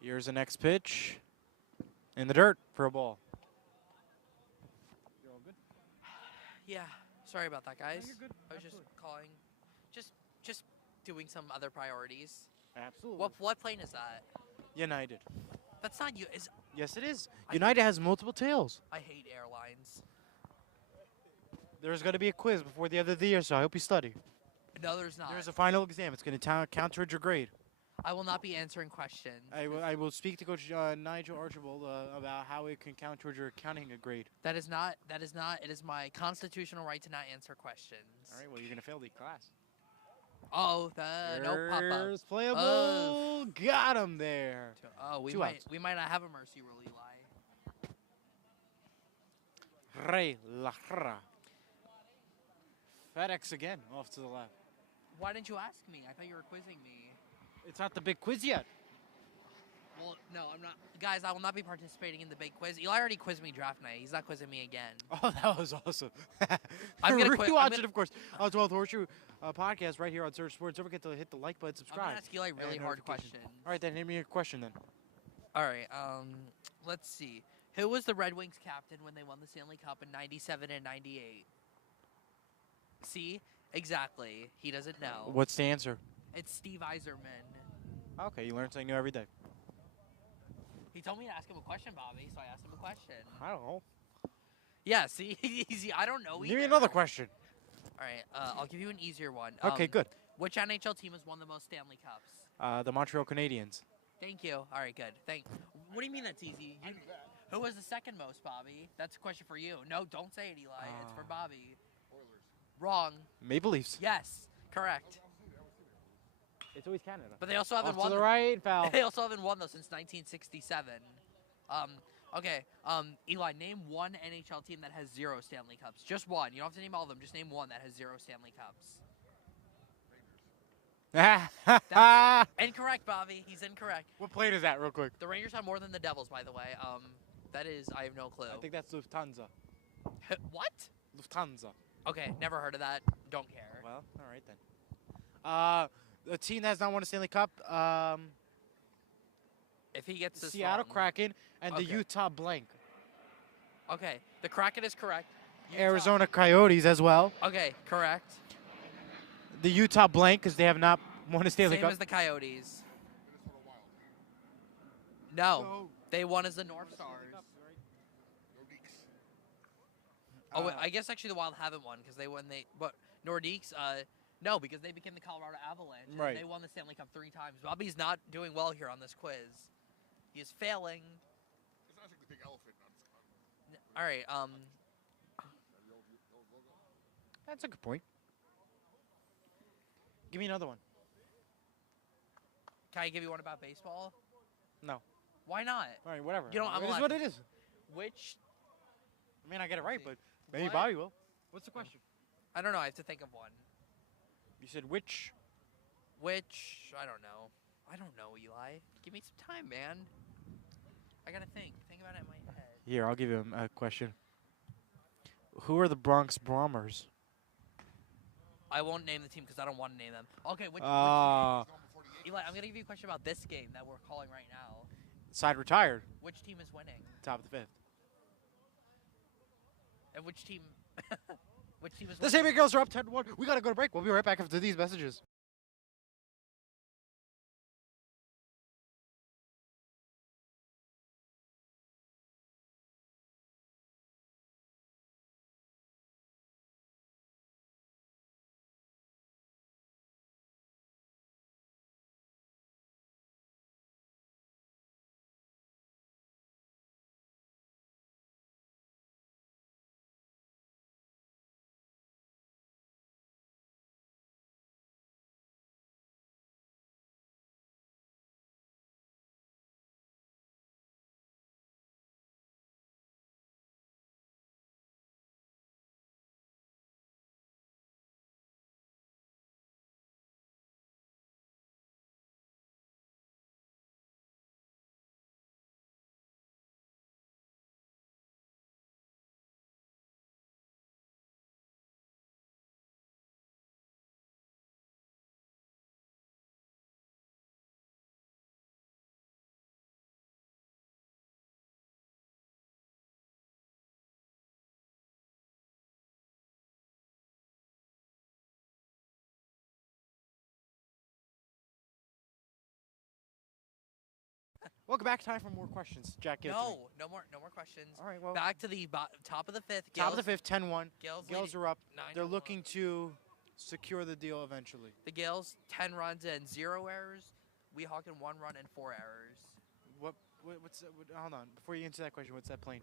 Here's the next pitch. In the dirt for a ball. You all good? Yeah. Sorry about that, guys. you're good. I was just Absolutely. calling, just doing some other priorities. Absolutely. What plane is that? United. That's not you. Is Yes, it is. I- United has multiple tails. I hate airlines. There's going to be a quiz before the end of the year, so I hope you study. No, there's not. There's a final exam. It's going to count towards your grade. I will not be answering questions. I will speak to Coach Nigel Archibald about how it can count towards your counting a grade. That is not. It is my constitutional right to not answer questions. All right, well, you're going to fail the class. Oh, no pop up. There's playable. Got him there. Oh, we Two might outs. not have a mercy rule, Eli. Rey Lajra. FedEx again, off to the left. Why didn't you ask me? I thought you were quizzing me. It's not the big quiz yet. Well, no, I'm not. Guys, I will not be participating in the big quiz. Eli already quizzed me draft night. He's not quizzing me again. Oh, that was awesome. I'm gonna quit- I'm Rewatch gonna- it, of course. On 12th Horseshoe podcast right here on Surge Sports. Don't forget to hit the like button, I'm subscribe. gonna ask Eli a really and hard notifications. question. All right, then hit me a question then. All right. Let's see. Who was the Red Wings captain when they won the Stanley Cup in '97 and '98? See, exactly. He doesn't know. What's the answer? It's Steve Yzerman. Okay, you learn something new every day. He told me to ask him a question, Bobby, so I asked him a question. I don't know. Yeah, see, easy. I don't know either. Give me another question. All right, I'll give you an easier one. Okay, good. Which NHL team has won the most Stanley Cups? The Montreal Canadiens. Thank you. All right, good. What do you mean that's easy? Who was the second most, Bobby? That's a question for you. No, don't say it, Eli. It's for Bobby. Oilers. Wrong. Maple Leafs. Yes, correct. It's always Canada. But they also haven't Off won. to the right, foul. They also haven't won though since 1967. Okay. Eli, name one NHL team that has 0 Stanley Cups. Just one. You don't have to name all of them. Just name one that has 0 Stanley Cups. Incorrect, Bobby. He's incorrect. What plane is that, real quick? The Rangers have more than the Devils, by the way. That is, I have no clue. I think that's Lufthansa. What? Lufthansa. Okay, never heard of that. Don't care. Well, all right then. A team that has not won a Stanley Cup, If he gets this Seattle wrong. Kraken and the Okay. Utah Blank. Okay, the Kraken is correct. Utah- Arizona Coyotes as well. Okay, correct. The Utah Blank, because they have not won a Stanley Same Cup. as the Coyotes. Minnesota Wild. No, they won as the North Stars. No Deeks. Oh, wait, I guess actually the Wild haven't won because but Nordiques, no, because they became the Colorado Avalanche. And Right. They won the Stanley Cup 3 times. Bobby's not doing well here on this quiz. He is failing. It's not like the big elephant on this. All right, The old logo. That's a good point. Give me another one. can I give you one about baseball? No. Why not? All right, whatever. You know, I'm it is allowed what to- it is. Which, I mean, I get it right, see. but maybe What? Bobby will. What's the question? I don't know. I have to think of one. You said which? Which, I don't know. I don't know, Eli. Give me some time, man. I gotta think. Think about it in my head. Here, I'll give you a question. Who are the Bronx Bombers? I won't name the team because I don't want to name them. Okay, which He's gone before the Yankees. Eli, I'm gonna give you a question about this game that we're calling right now. Side retired. Which team is winning? Top of the fifth. And which team? Which team is The winning? Sabre Girls are up 10-1. We got to go to break. We'll be right back after these messages. Welcome back. Time for more questions. Jack, give it to me. No more questions. All right, well, Back to the top of the fifth. top of the Gales- fifth, 10-1. Gales, Gales leading are up. 9 They're to 1. looking to secure the deal eventually. The Gales 10 runs and 0 errors. Weehawken 1 run and 4 errors. What's hold on. Before you answer that question, what's that plane?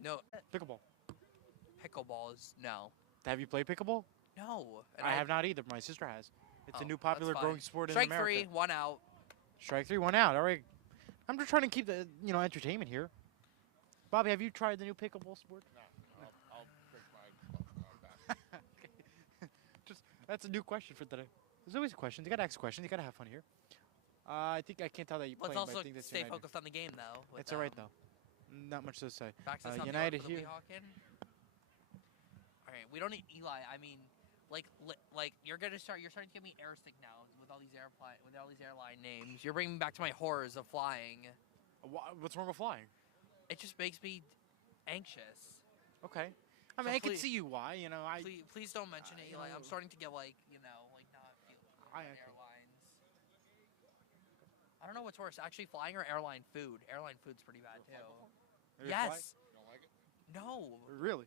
No, Pickleball. pickleball is no. Have you played pickleball? No. And I have not either. My sister has. It's a Oh, new that's popular fine. growing sport in Strike America. 3, 1 out. Strike 3, 1 out. All right. I'm just trying to keep the entertainment here. Bobby, have you tried the new pickleball sport? No, I'll break my back. That's a new question for today. There's always a question. You gotta ask questions. You gotta have fun here. I think I can't tell that you play, Let's but I also think that's stay United. focused on the game, though. with It's all right them. though. Not much to say. Back to something United for the here. Weehawken. All right, we don't need Eli. I mean, like you're starting to give me air sick now with all these airline names. You're bringing me back to my horrors of flying. What's wrong with flying? It just makes me anxious. Okay. I mean, So I can please- see you why. Please don't mention it, you Eli. know- I'm starting to get not feel I on agree. airlines. I don't know what's worse, actually flying or airline food. Airline food's pretty bad too. Have you tried? Yes. You don't like it? No. Really?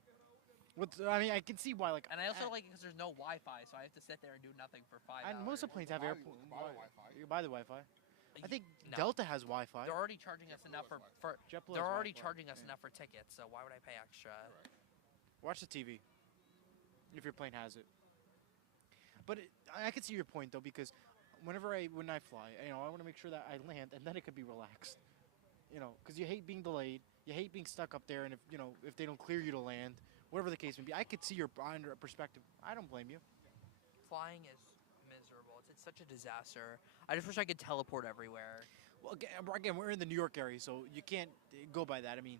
I mean, I can see why. Like, And I also like it because there's no Wi-Fi, so I have to sit there and do nothing for 5 hours. and most of the planes have Buy- airport. buy the Wi-Fi. You can buy the Wi-Fi. I think No. Delta has Wi-Fi. They're already charging us enough for JetBlue they're has already Wi-Fi. charging us Yeah. enough for tickets, so why would I pay extra? Watch the TV. If your plane has it. But I can see your point though, because when I fly, I want to make sure that I land and then it could be relaxed. Because you hate being delayed, you hate being stuck up there, and if they don't clear you to land, whatever the case may be, I could see your perspective. I don't blame you. Flying is miserable. It's such a disaster. I just wish I could teleport everywhere. Well, again, we're in the New York area, so you can't go by that. I mean,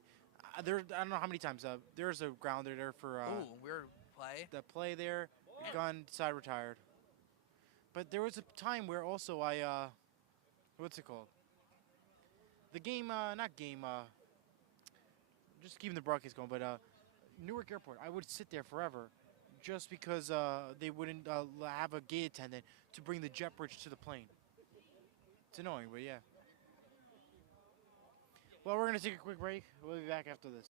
I don't know how many times there's a grounder there for Ooh, weird play. the play there. Gun side retired. But there was a time where also what's it called? The game, not game, just keeping the broadcast going, but Newark Airport, I would sit there forever just because they wouldn't have a gate attendant to bring the jet bridge to the plane. It's annoying, but yeah. Well, we're going to take a quick break. We'll be back after this.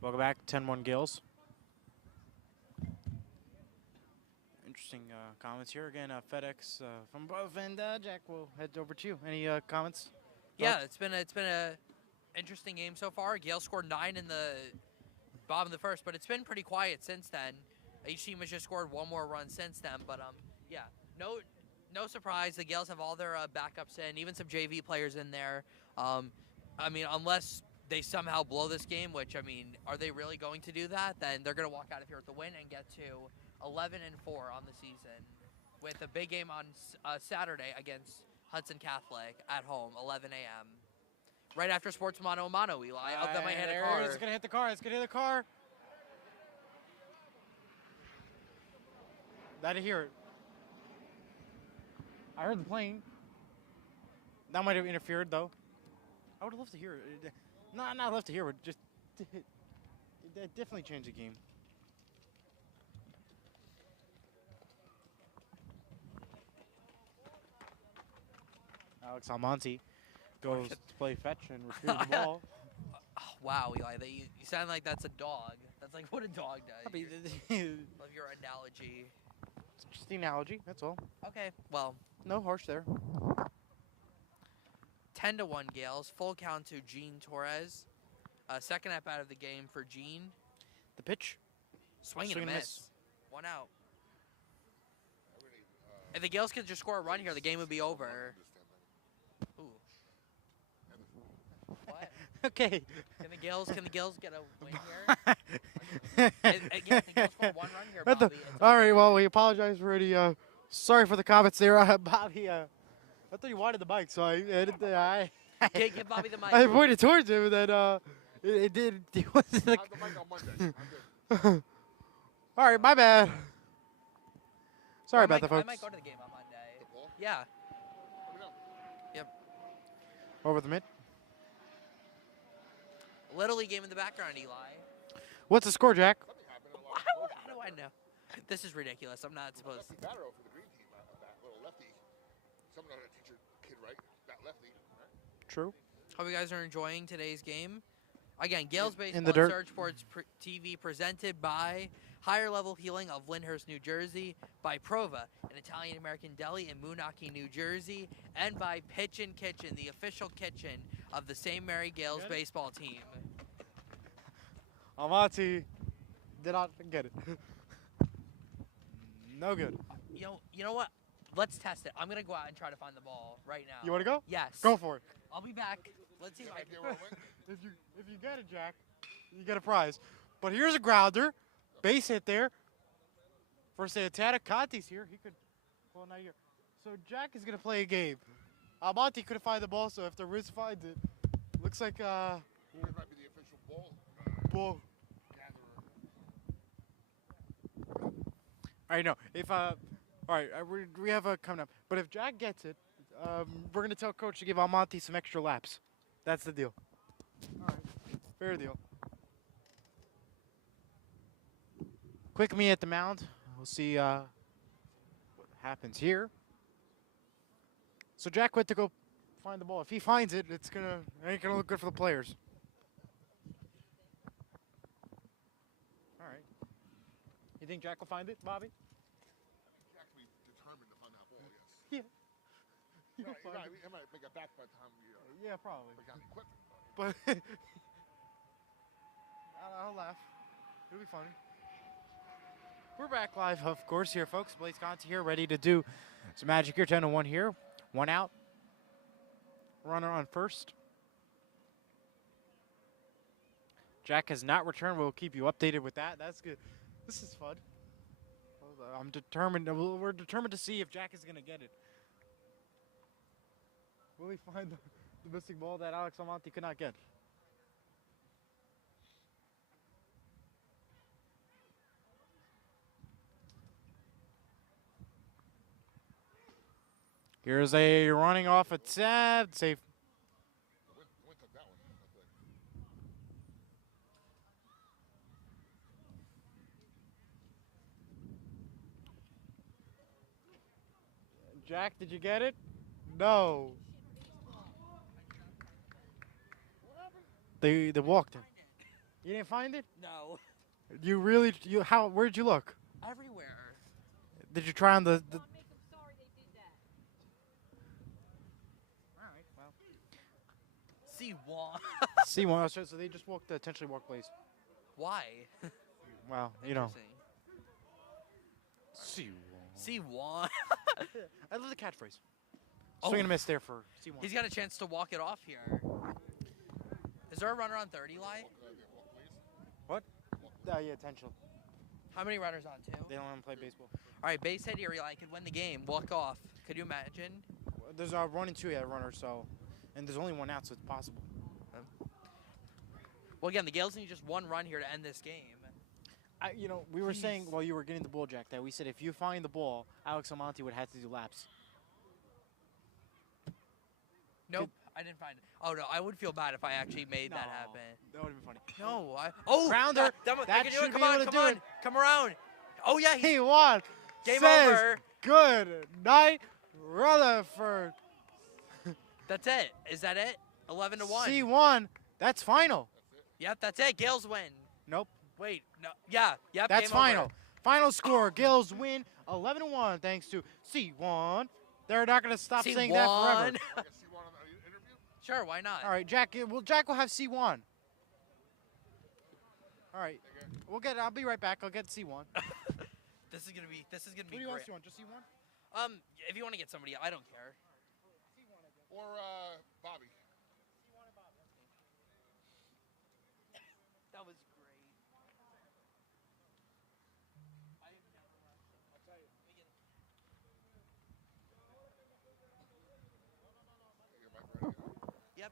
Welcome back, 10-1 Gales. interesting comments here. Again, FedEx from above, and Jack, we'll head over to you. Any comments? Yeah, it's been a interesting game so far. Gales scored 9 in the bottom of the first, but it's been pretty quiet since then. Each team has just scored one more run since then, but yeah, no surprise. The Gales have all their backups in, even some JV players in there. I mean, unless they somehow blow this game, which, I mean, are they really going to do that? Then they're going to walk out of here with the win and get to 11-4 on the season with a big game on Saturday against Hudson Catholic at home, 11 a.m. Right after Sports Mano a Mano, Eli. Oh, that might hit a car. It's going to hit the car. It's going to hit the car. I didn't hear it. I heard the plane. That might have interfered, though. I would have loved to hear it. Not love to hear it. Just it definitely changed the game. Alex Almonte goes to play fetch and retrieve the ball. Oh, wow, Eli, you sound like that's a dog. That's like what a dog does. I mean, Love your analogy. it's just the analogy. That's all. Okay, well, No harsh there. 10-1 Gales. Full count to Gene Torres. Second up out of the game for Gene. The pitch. Swing and Swing a and miss. miss. 1 out. If the Gales could just score a run here, the game would be over. Ooh. What? Okay. Can the Gales get a win here? Yeah, the Gales score one run here, What the- Bobby. It's all over. right. Well, we apologize for any. Sorry for the comments there, Bobby. I thought you wanted the mic, so I Give Bobby the mic. I pointed towards him, and then it did. It was like, I have the mic on Monday. I'm good. all right, my bad. Sorry I about might, that, folks. I might go to the game on Monday. Football? Yeah. Let me know. Over the mid. Little League game in the background, Eli. What's the score, Jack? Something happened. How do I know? This is ridiculous. I'm not supposed to. Lefty batter for the green team. That little lefty. Someone ought to teach your kid right. That lefty. Right? True. Hope you guys are enjoying today's game. Again, Gales Baseball the dirt. Surge Sports TV presented by Higher Level Healing of Lyndhurst, New Jersey, by Prova, an Italian-American deli in Moonachie, New Jersey, and by Pitchin' Kitchen, the official kitchen of the St. Mary Gales Good. baseball team. Almonte did not get it. No good. You know what? Let's test it. I'm gonna go out and try to find the ball right now. You want to go? Yes. Go for it. I'll be back. Let's see if I Idea can. where it went? If you get it, Jack, you get a prize. But here's a grounder, base hit there. For Santana, Conti's here. He could. Well, not here. So Jack is gonna play a game. Almonte couldn't find the ball, so if the Riz finds it, looks like It might be the official ball ball. gatherer. I know. If all right, we have a coming up. But if Jack gets it, we're gonna tell coach to give Almonte some extra laps. That's the deal. All right, fair deal. Quick me at the mound. We'll see what happens here. So Jack went to go find the ball. If he finds it, it ain't gonna look good for the players. All right. You think Jack will find it, Bobby? He has to be determined to find that ball, yes. Yeah. He might make it back by the time we Yeah, probably. got equipment. But I'll laugh. It'll be funny. We're back live, of course, here, folks. Blaze Conti here, ready to do some magic here. 10-1 here. 1 out. Runner on first. Jack has not returned. We'll keep you updated with that. That's good. This is fun. I'm determined. We're determined to see if Jack is going to get it. Will he find the missing ball that Alex Almonte could not get? Here's a running off a tab. Safe. The wind took that one. Jack, did you get it? No. They walked him. You didn't find it? No. Where'd you look? Everywhere. Did you try on the? Not make them sorry they did that. All right. Well. C1. C1. So they just walked intentionally walked plays. Why? Well, you know. Interesting. C1. C1. I love the catchphrase. Oh. Swing and a miss there for C1. He's got a chance to walk it off here. Is there a runner on third, Eli? What? Yeah, intentional. How many runners on two? They don't want to play baseball. All right, base hit here, Eli could win the game. Walk off. Could you imagine? There's a 1 and 2 at runner, so, and there's only one out, so it's possible. Well, again, the Gales need just one run here to end this game. We were saying while you were getting the ball, Jack, that we said if you find the ball, Alex Almonte would have to do laps. Nope, I didn't find it. Oh no, I would feel bad if I actually made that happen. That would have been funny. No, oh, Grounder. That Should be come on, able to come do on, it. come around. Oh yeah, He won. Game Says, over. Good night, Rutherford. That's it. Is that it? 11-1. C1. That's final. Yep, that's it. Gales win. Nope. Wait, no. Yeah, yep. That's game over. final. Final score. Gales win 11-1 thanks to C1. They're not going to stop saying that forever. C1. I guess you want an interview? Sure, why not? All right, Jack. Jack will have C1. All right. I'll be right back. I'll get C1. This is gonna be Who do you great. want, C1? Just C1? If you want to get somebody, I don't care. Or Bobby. That was great. Yep.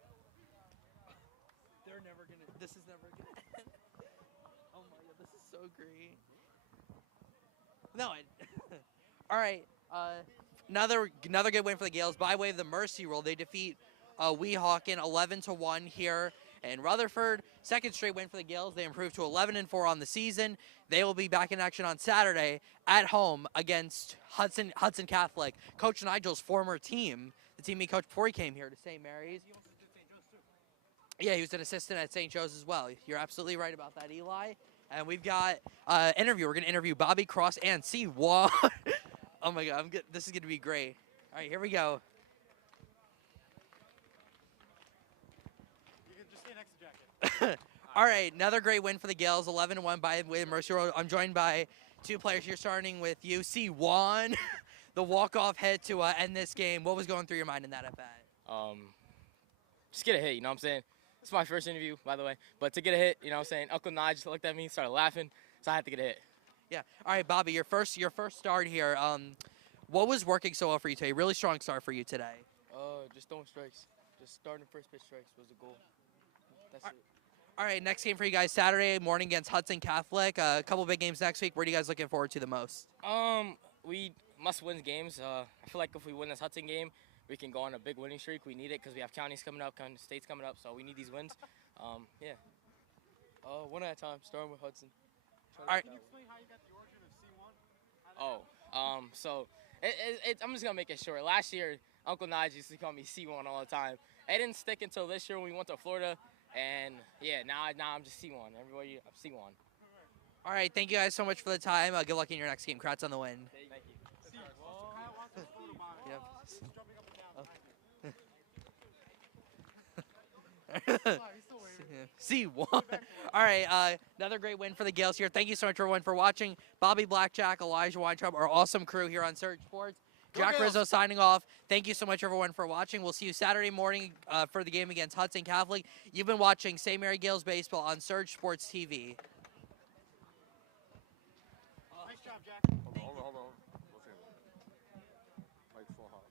They're never gonna. This is never gonna end. Oh my god, this is so great. No, all right. Another good win for the Gales by way of the mercy rule. They defeat Weehawken 11-1 here in Rutherford. Second straight win for the Gales. They improved to 11-4 on the season. They will be back in action on Saturday at home against Hudson Catholic, Coach Nigel's former team, the team he coached before he came here to St. Mary's. Yeah, he was an assistant at St. Joe's as well. You're absolutely right about that, Eli. And we've got interview. We're going to interview Bobby Cross and C1. Oh, my God. This is going to be great. All right, here we go. You can just stay next to Jack. All right, another great win for the Gales, 11-1 by way of Mercy Road. I'm joined by two players here, starting with you, C1. The walk-off hit to end this game. What was going through your mind in that at bat? Just get a hit, you know what I'm saying? It's my first interview, by the way. But to get a hit, you know what I'm saying? Uncle Nige looked at me, started laughing, so I had to get a hit. Yeah. All right, Bobby, your first start here. What was working so well for you today? Really strong start for you today. Just throwing strikes. Just starting first pitch strikes was the goal. That's it. All right, next game for you guys, Saturday morning against Hudson Catholic. A couple big games next week. What are you guys looking forward to the most? We must-win games. I feel like if we win this Hudson game, we can go on a big winning streak. We need it because we have counties coming up, states coming up, so we need these wins. Yeah. One at a time, starting with Hudson. All right. Can you explain how you got the origin of C1? So I'm just going to make it short. Last year, Uncle Nige used to call me C1 all the time. It didn't stick until this year when we went to Florida. And, yeah, now I'm just C1. Everybody, I'm C1. All right, thank you guys so much for the time. Good luck in your next game. Congrats on the win. Thank you. C1. All right, another great win for the Gales here. Thank you so much, everyone, for watching. Bobby Blackjack, Elijah Weintraub, our awesome crew here on Surge Sports. Jack Rizzo signing off. Thank you so much, everyone, for watching. We'll see you Saturday morning for the game against Hudson Catholic. You've been watching St. Mary Gales Baseball on Surge Sports TV. Nice job, Jack. Hold on. Let's see. Mike's so hot.